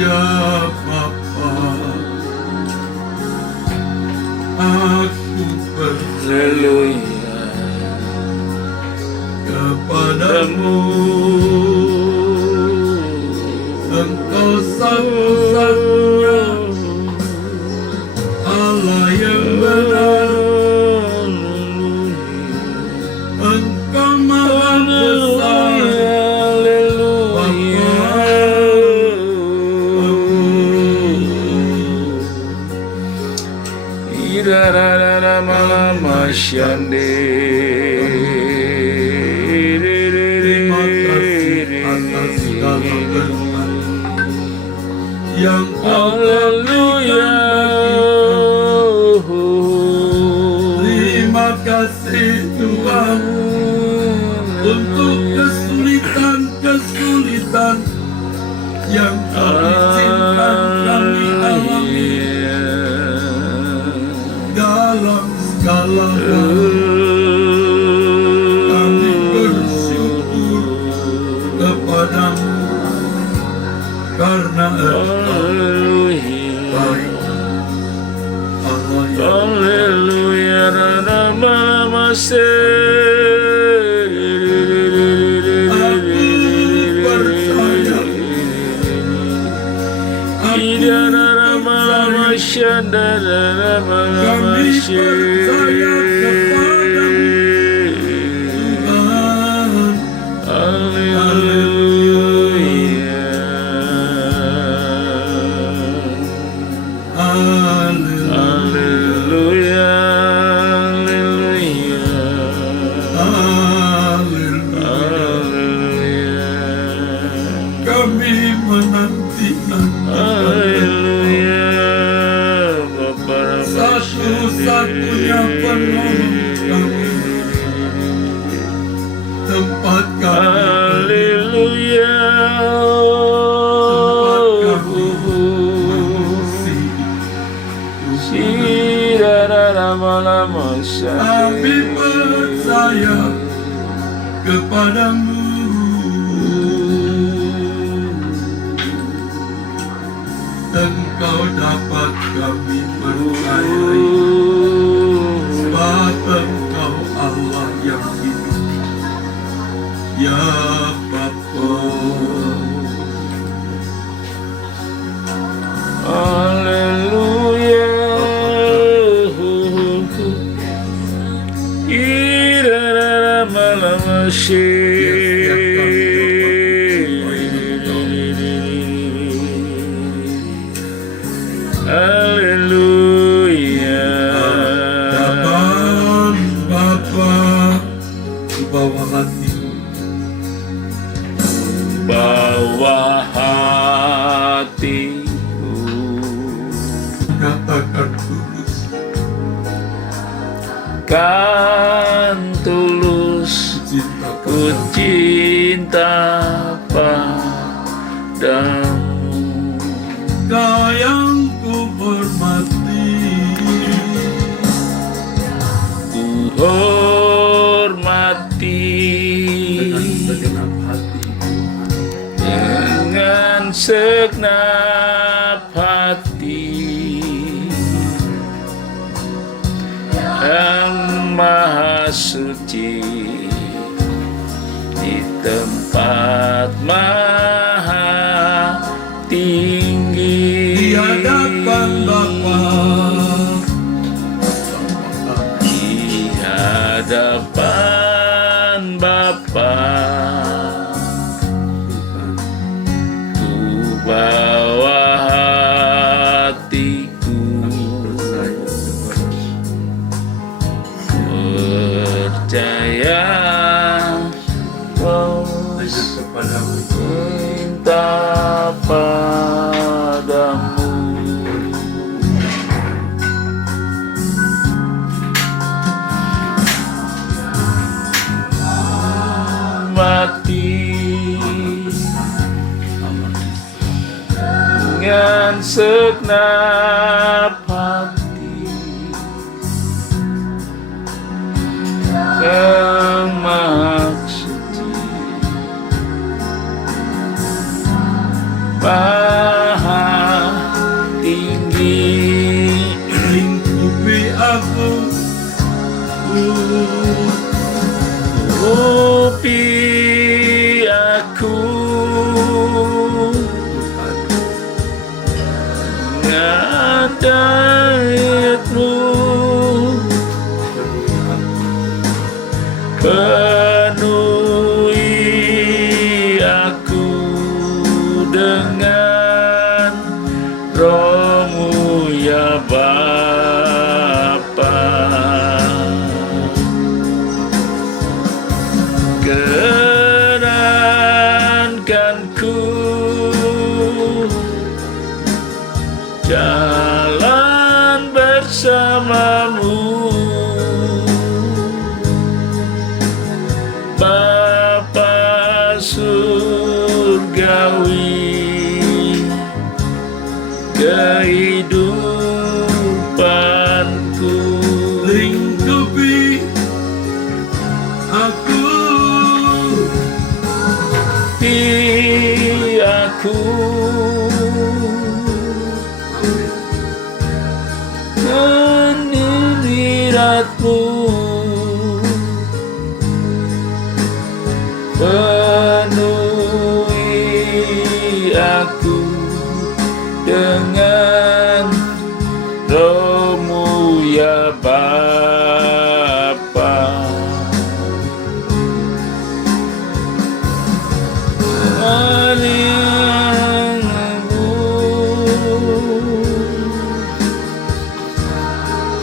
ya Bapa. Aku Haleluya. kepadamu, Engkau satu-satunya Allah yang benar, Engkau maha besar, Terima kasih atas segala berkat yang Kau berikan. Terima kasih Tuhan untuk kesulitan-kesulitan yang Kau izinkan kami alami dalam segala hal. Kami bersyukur kepadamu karena Engkau baik, Allah yang Haleluya. kami percaya kepadamu Tuhan. Haleluya, haleluya. Kami menanti-nantikan satu-satunya penolong kami, tempat kami Haleluya. kami percaya kepadamu. Engkau dapat kami percayai, sebab Engkau Allah yang hidup, ya Bapa. Haleluya. Irara Haleluya. Hadapan Bapa di bawah hatimu, Bawah hatiku katakan tulus, kan tulus ku cinta padamu. Kau yang ku hormati, Ku hormati dengan segenap hati, dengan segenap hati, Yang Maha Suci di tempat maha tinggi, di hadapan Bapa, di hadapan Bapa. Ku bawa hatiku, segenap hati Yang Maha Suci, Maha Tinggi, lingkupi aku, lingkupi aku, ngadaitmu, penuhi aku dengan Roh-Mu ya Bapa. Kerankanku jalan bersamamu, Bapa surgawi, kehidupanku. lingkupi aku, Di aku meniliratmu, penuhi aku dengan Roh-Mu ya Bapa. Meninggalmu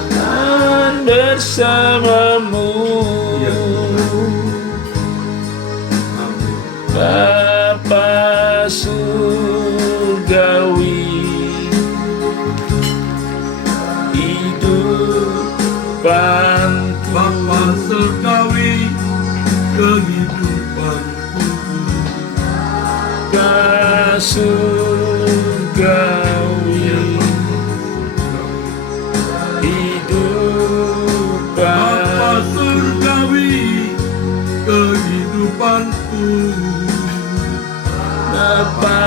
dan bersamamu, Bapa surgawi, hidupanku, Bapa surgawi, kehidupanku, Bapa surgawi, Bapa hidupanku, surgawi, kehidupanku, Bapa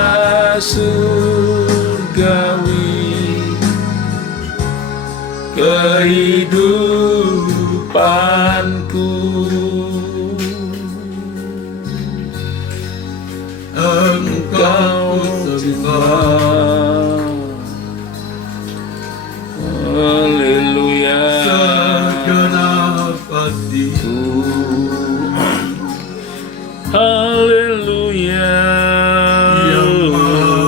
surgawi, kehidupanku. Engkau sembah, Haleluya. segenap hatiku, Haleluya. Yang Maha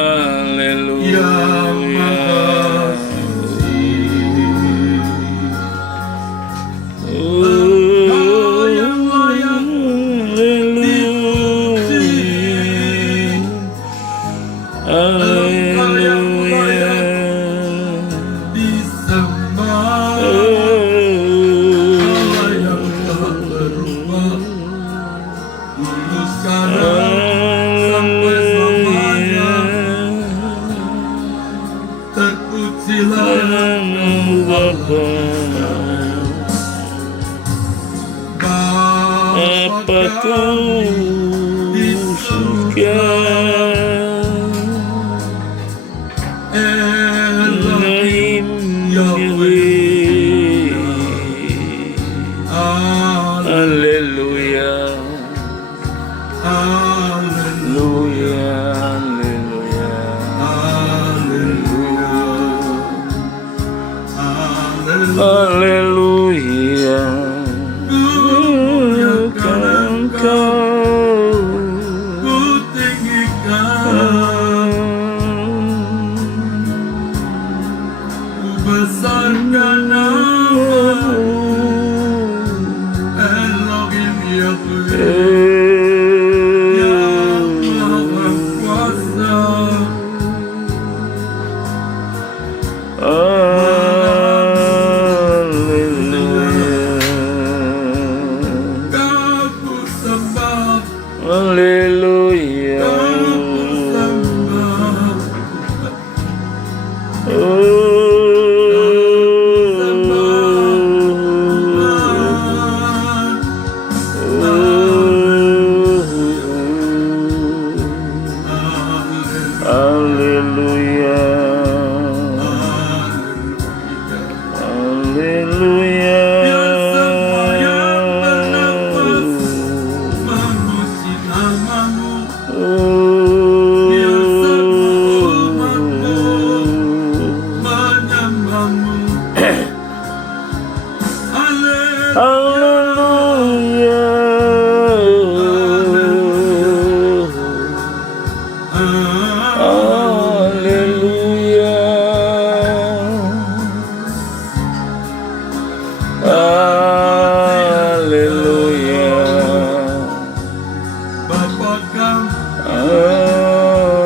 Haleluya. Yang Maha Suci. Engkau yang layak dipuji, Engkau yang layak disembah, Allah yang tak berubah, dulu sekarang sampai selamanya. Terpujilah Bapa Bapa kami di surga, Elohim Yahweh. Haleluya. Haleluya, Haleluya. haleluya, haleluya. Haleluya. Muliakan Engkau, Engkau ku tinggikan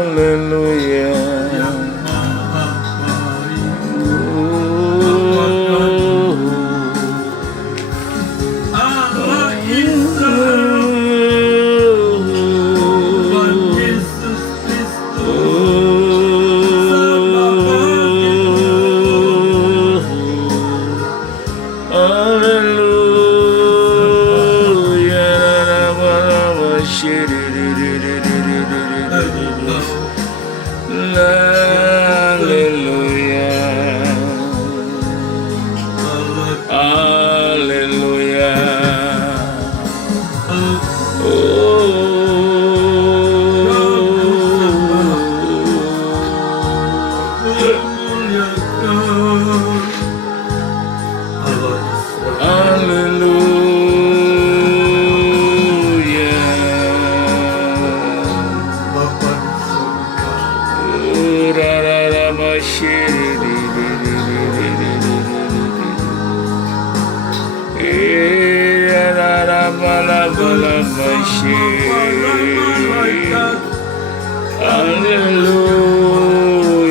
Haleluya. yang maha baik. Allah Isa, Tuhan Yesus Kristus, sama bagian Haleluya. Haleluya. Haleluya.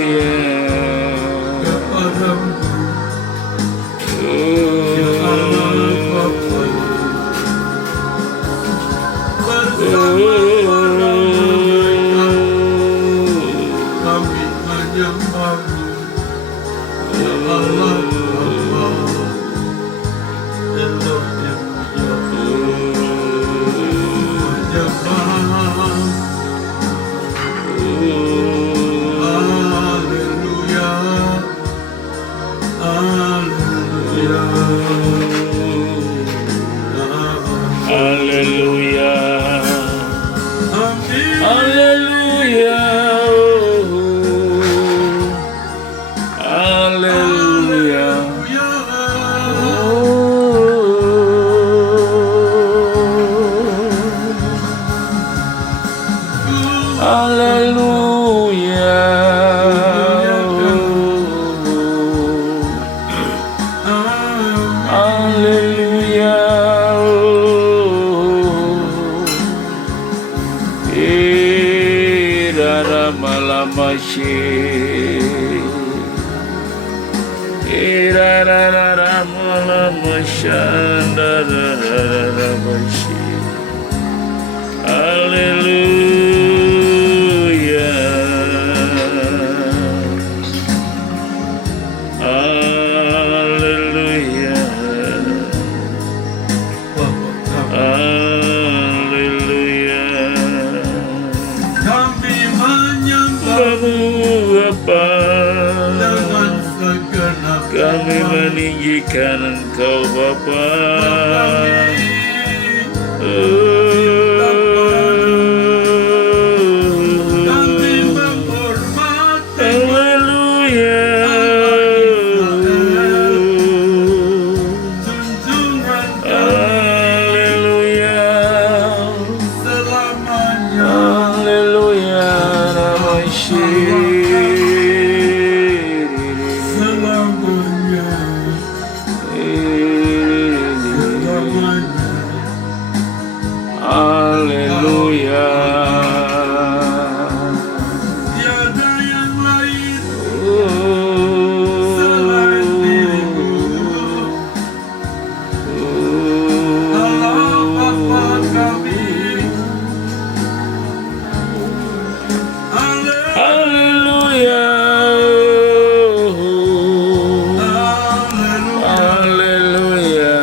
Kami menyembahmu, ya Allah Bapa, Elohim menyembah. Haleluya, haleluya, Haleluya. amin. Haleluya. Haleluya. Haleluya. Haleluya. Irara malamashi. Irara malamashandarararabashi. Haleluya. Haleluya. Haleluya. Kami menyembah Bapa, dengan segenap kami meninggikan Engkau Bapa. kami menghormati Haleluya. junjungan kami Haleluya. selamanya. Haleluya. Namashi. Selamanya, selamanya. Haleluya. Tiada yang lain selain dirimu. Allah Bapa kami. Haleluya. Haleluya.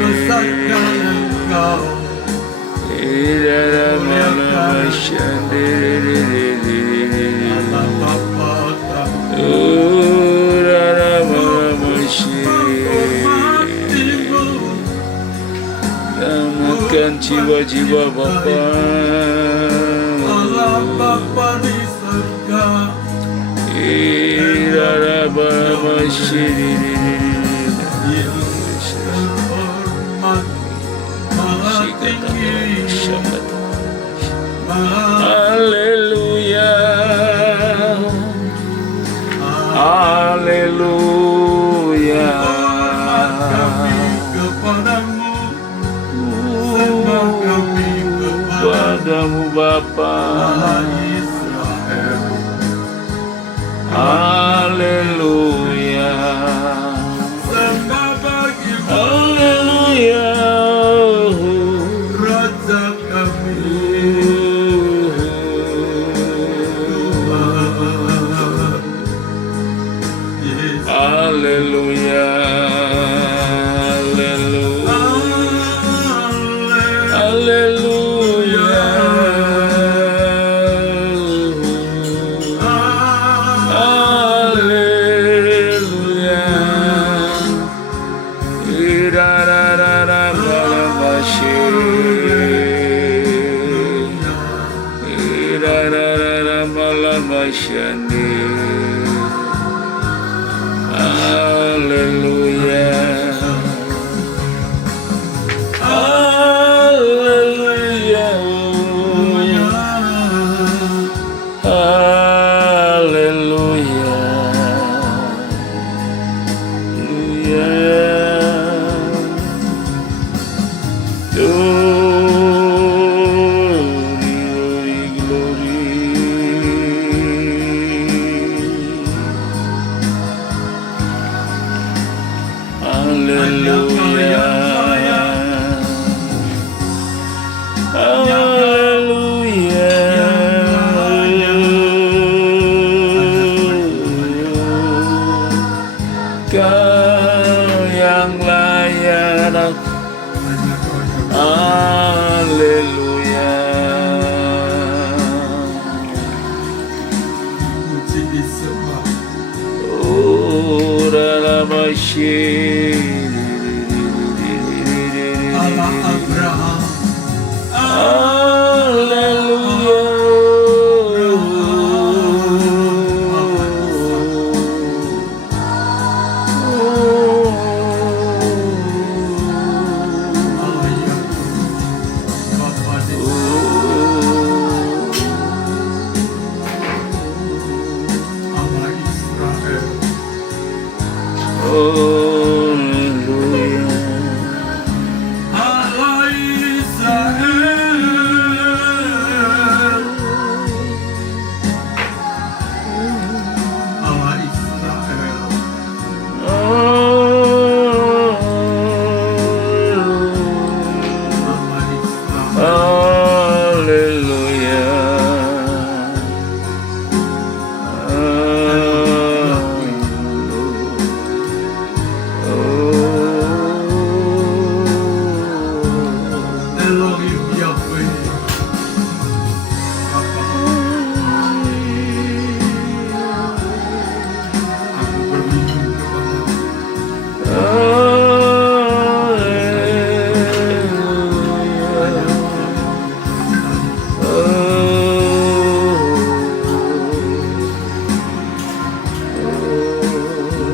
Besarkan Engkau, Allah Bapa kami. Menghormatimu, Selamatkan jiwa-jiwa Bapa. Allah Bapa di surga. terhormat, maha tinggi, maha Haleluya. Haleluya. kami kepadamu, sembah kami Padamu Bapa. Allah Israel. Haleluya. Sembah bagimu, Haleluya. Raja kami, Tuhan Yesus. Haleluya. Haleluya. Haleluya. Haleluya. Irarararabalamashi. Irarararabalamashani. Haleluya. Haleluya. Haleluya. Glory, Haleluya. Haleluya. Kau yang layak. Haleluya. Puji disembah, Oh, dalam asyik. Allah Abraham, Allah Yakub, Bapa di Allah Israel. Allah Israel, Allah Israel, Allah Israel. Elohim Yahweh, Bapa, aku berlindung kepada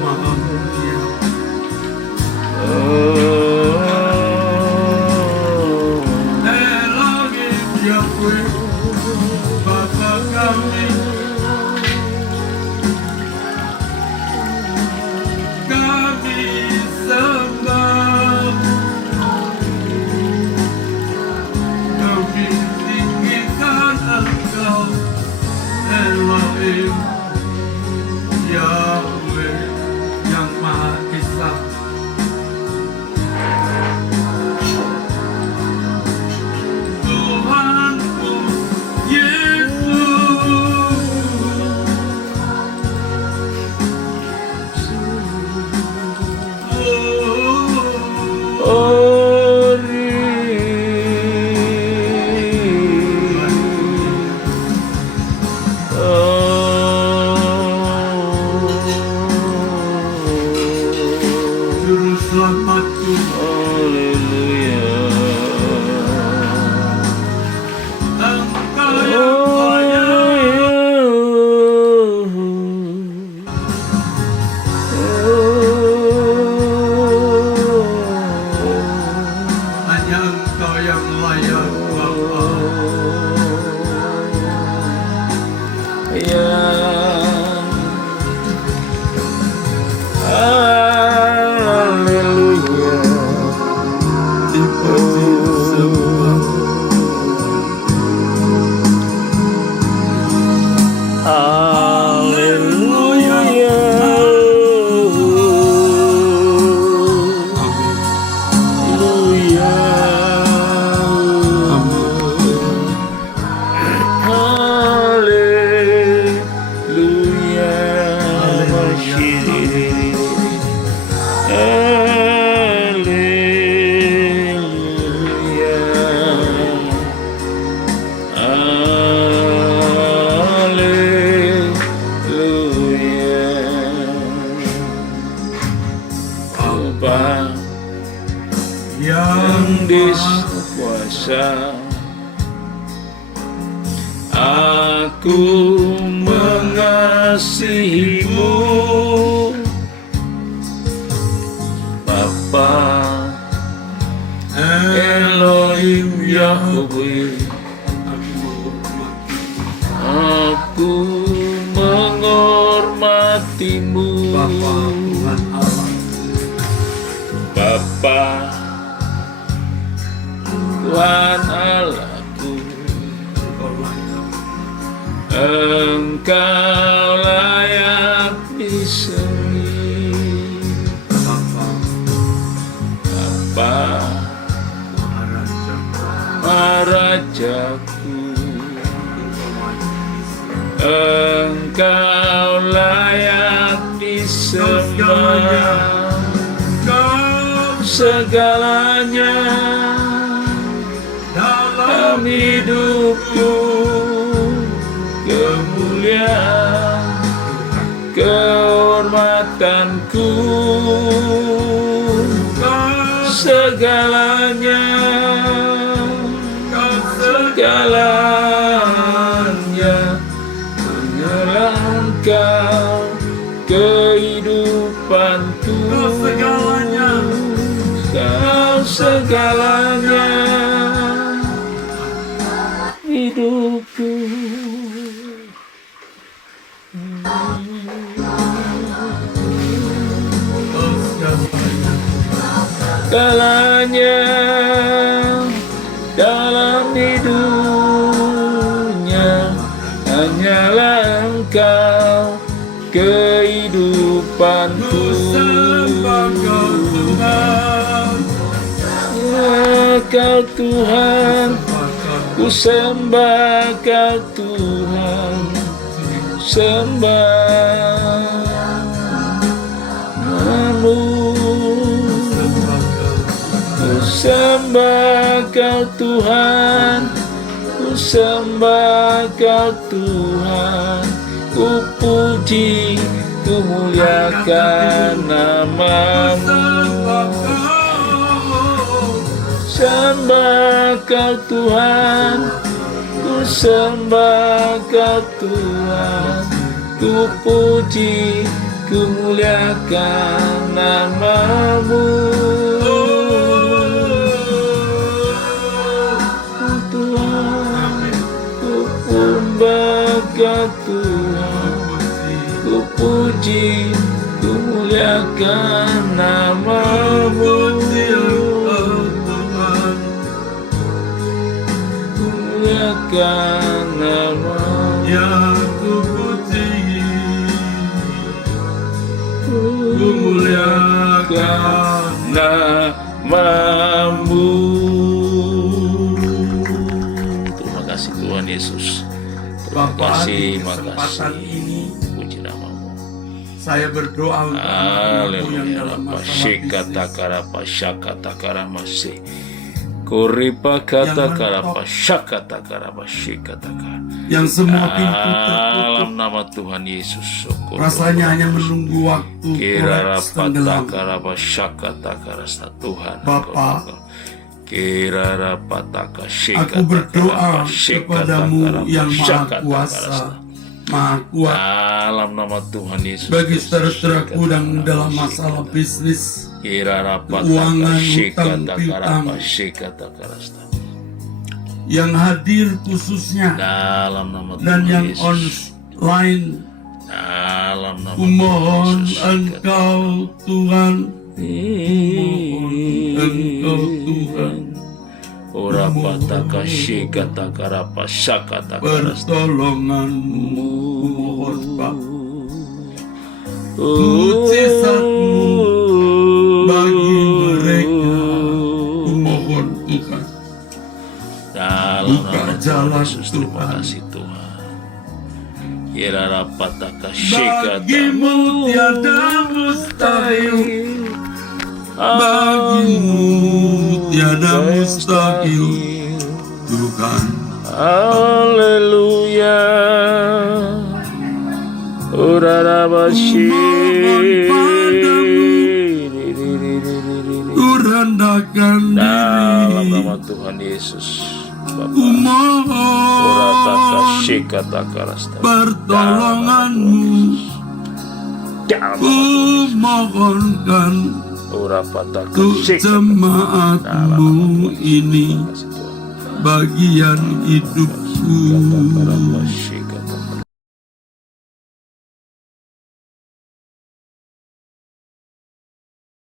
Maha Mulia. Elohim Yahweh, Bapa kami, kami sembah, kami tinggikan Engkau, Elohim Yahweh yang Maha Esa. Tuhanku Ku mengasihimu Bapa Elohim Yahweh, aku menghormatimu Bapa Tuhan Allahku, Engkau layak disembah Bapa Rajaku, Engkau layak disembah, segalanya dalam hidupku, kemuliaan, kehormatanku, segalanya, segalanya hanyalah Engkau, kehidupanku, Kau segalanya, hidupku. Segalanya dalam hidupnya hanyalah Engkau, kehidupanku. Kau Tuhan, ku sembah Kau Tuhan, sembah-Mu. Ku sembah Kau Tuhan, ku sembah Kau Tuhan, ku puji, ku muliakan nama-Mu. Sembah Kau Tuhan, ku sembah Kau Tuhan, ku puji, ku muliakan nama-Mu. Tuhan, ku sembah Kau Tuhan, ku puji, ku muliakan nama-Mu. Muliakan nama-Mu, yang ku puji, ku muliakan nama-Mu. Terima kasih Tuhan Yesus. Terima kasih, kesempatan ini puji nama-Mu. saya berdoa untuk anak-anakmu yang dalam masalah bisnis, Kuripa kata karapa syakata karapa syikataka. yang semua pintu tertutup, Dalam nama Tuhan Yesus, rasanya hanya menunggu waktu kira kolaps rapata tenggelam. karapa syakata karasta Tuhan. Bapa, kira rapata aku syikata berdoa kepadamu yang Maha Kuasa, Maha Kuat, dalam nama Tuhan Yesus, bagi saudara-saudaraku yang dalam masalah bisnis, kira rapata keuangan, syikata hutang, karapa piutang, syikata karasta. yang hadir khususnya Dalam nama dan Tuhan yang Yesus, online, dalam nama kumohon Tuhan Yesus, Engkau Tuhan, kumohon Engkau Tuhan, ora pataka shikata karapa syakata karasta. pertolonganmu, kumohon Bapa, mujizat-Mu bagi mereka, kumohon Tuhan. Dalam Buka nama jalan, Tuhan Yesus, terima Tuhan. kasih Tuhan. Kira rapataka shikata Bagimu tiada mustahil, bagimu tiada mustahil, Tuhan. Haleluya. Ora rabashi. Ku rendahkan Dalam diri, nama Tuhan Yesus. Bapa. Ku Ora taka mohon shika takarasta. pertolonganmu. Dalam Ku mohonkan ora pataka untuk shika. jemaatmu ini Kasih Tuhan. bagian hidupku. Kata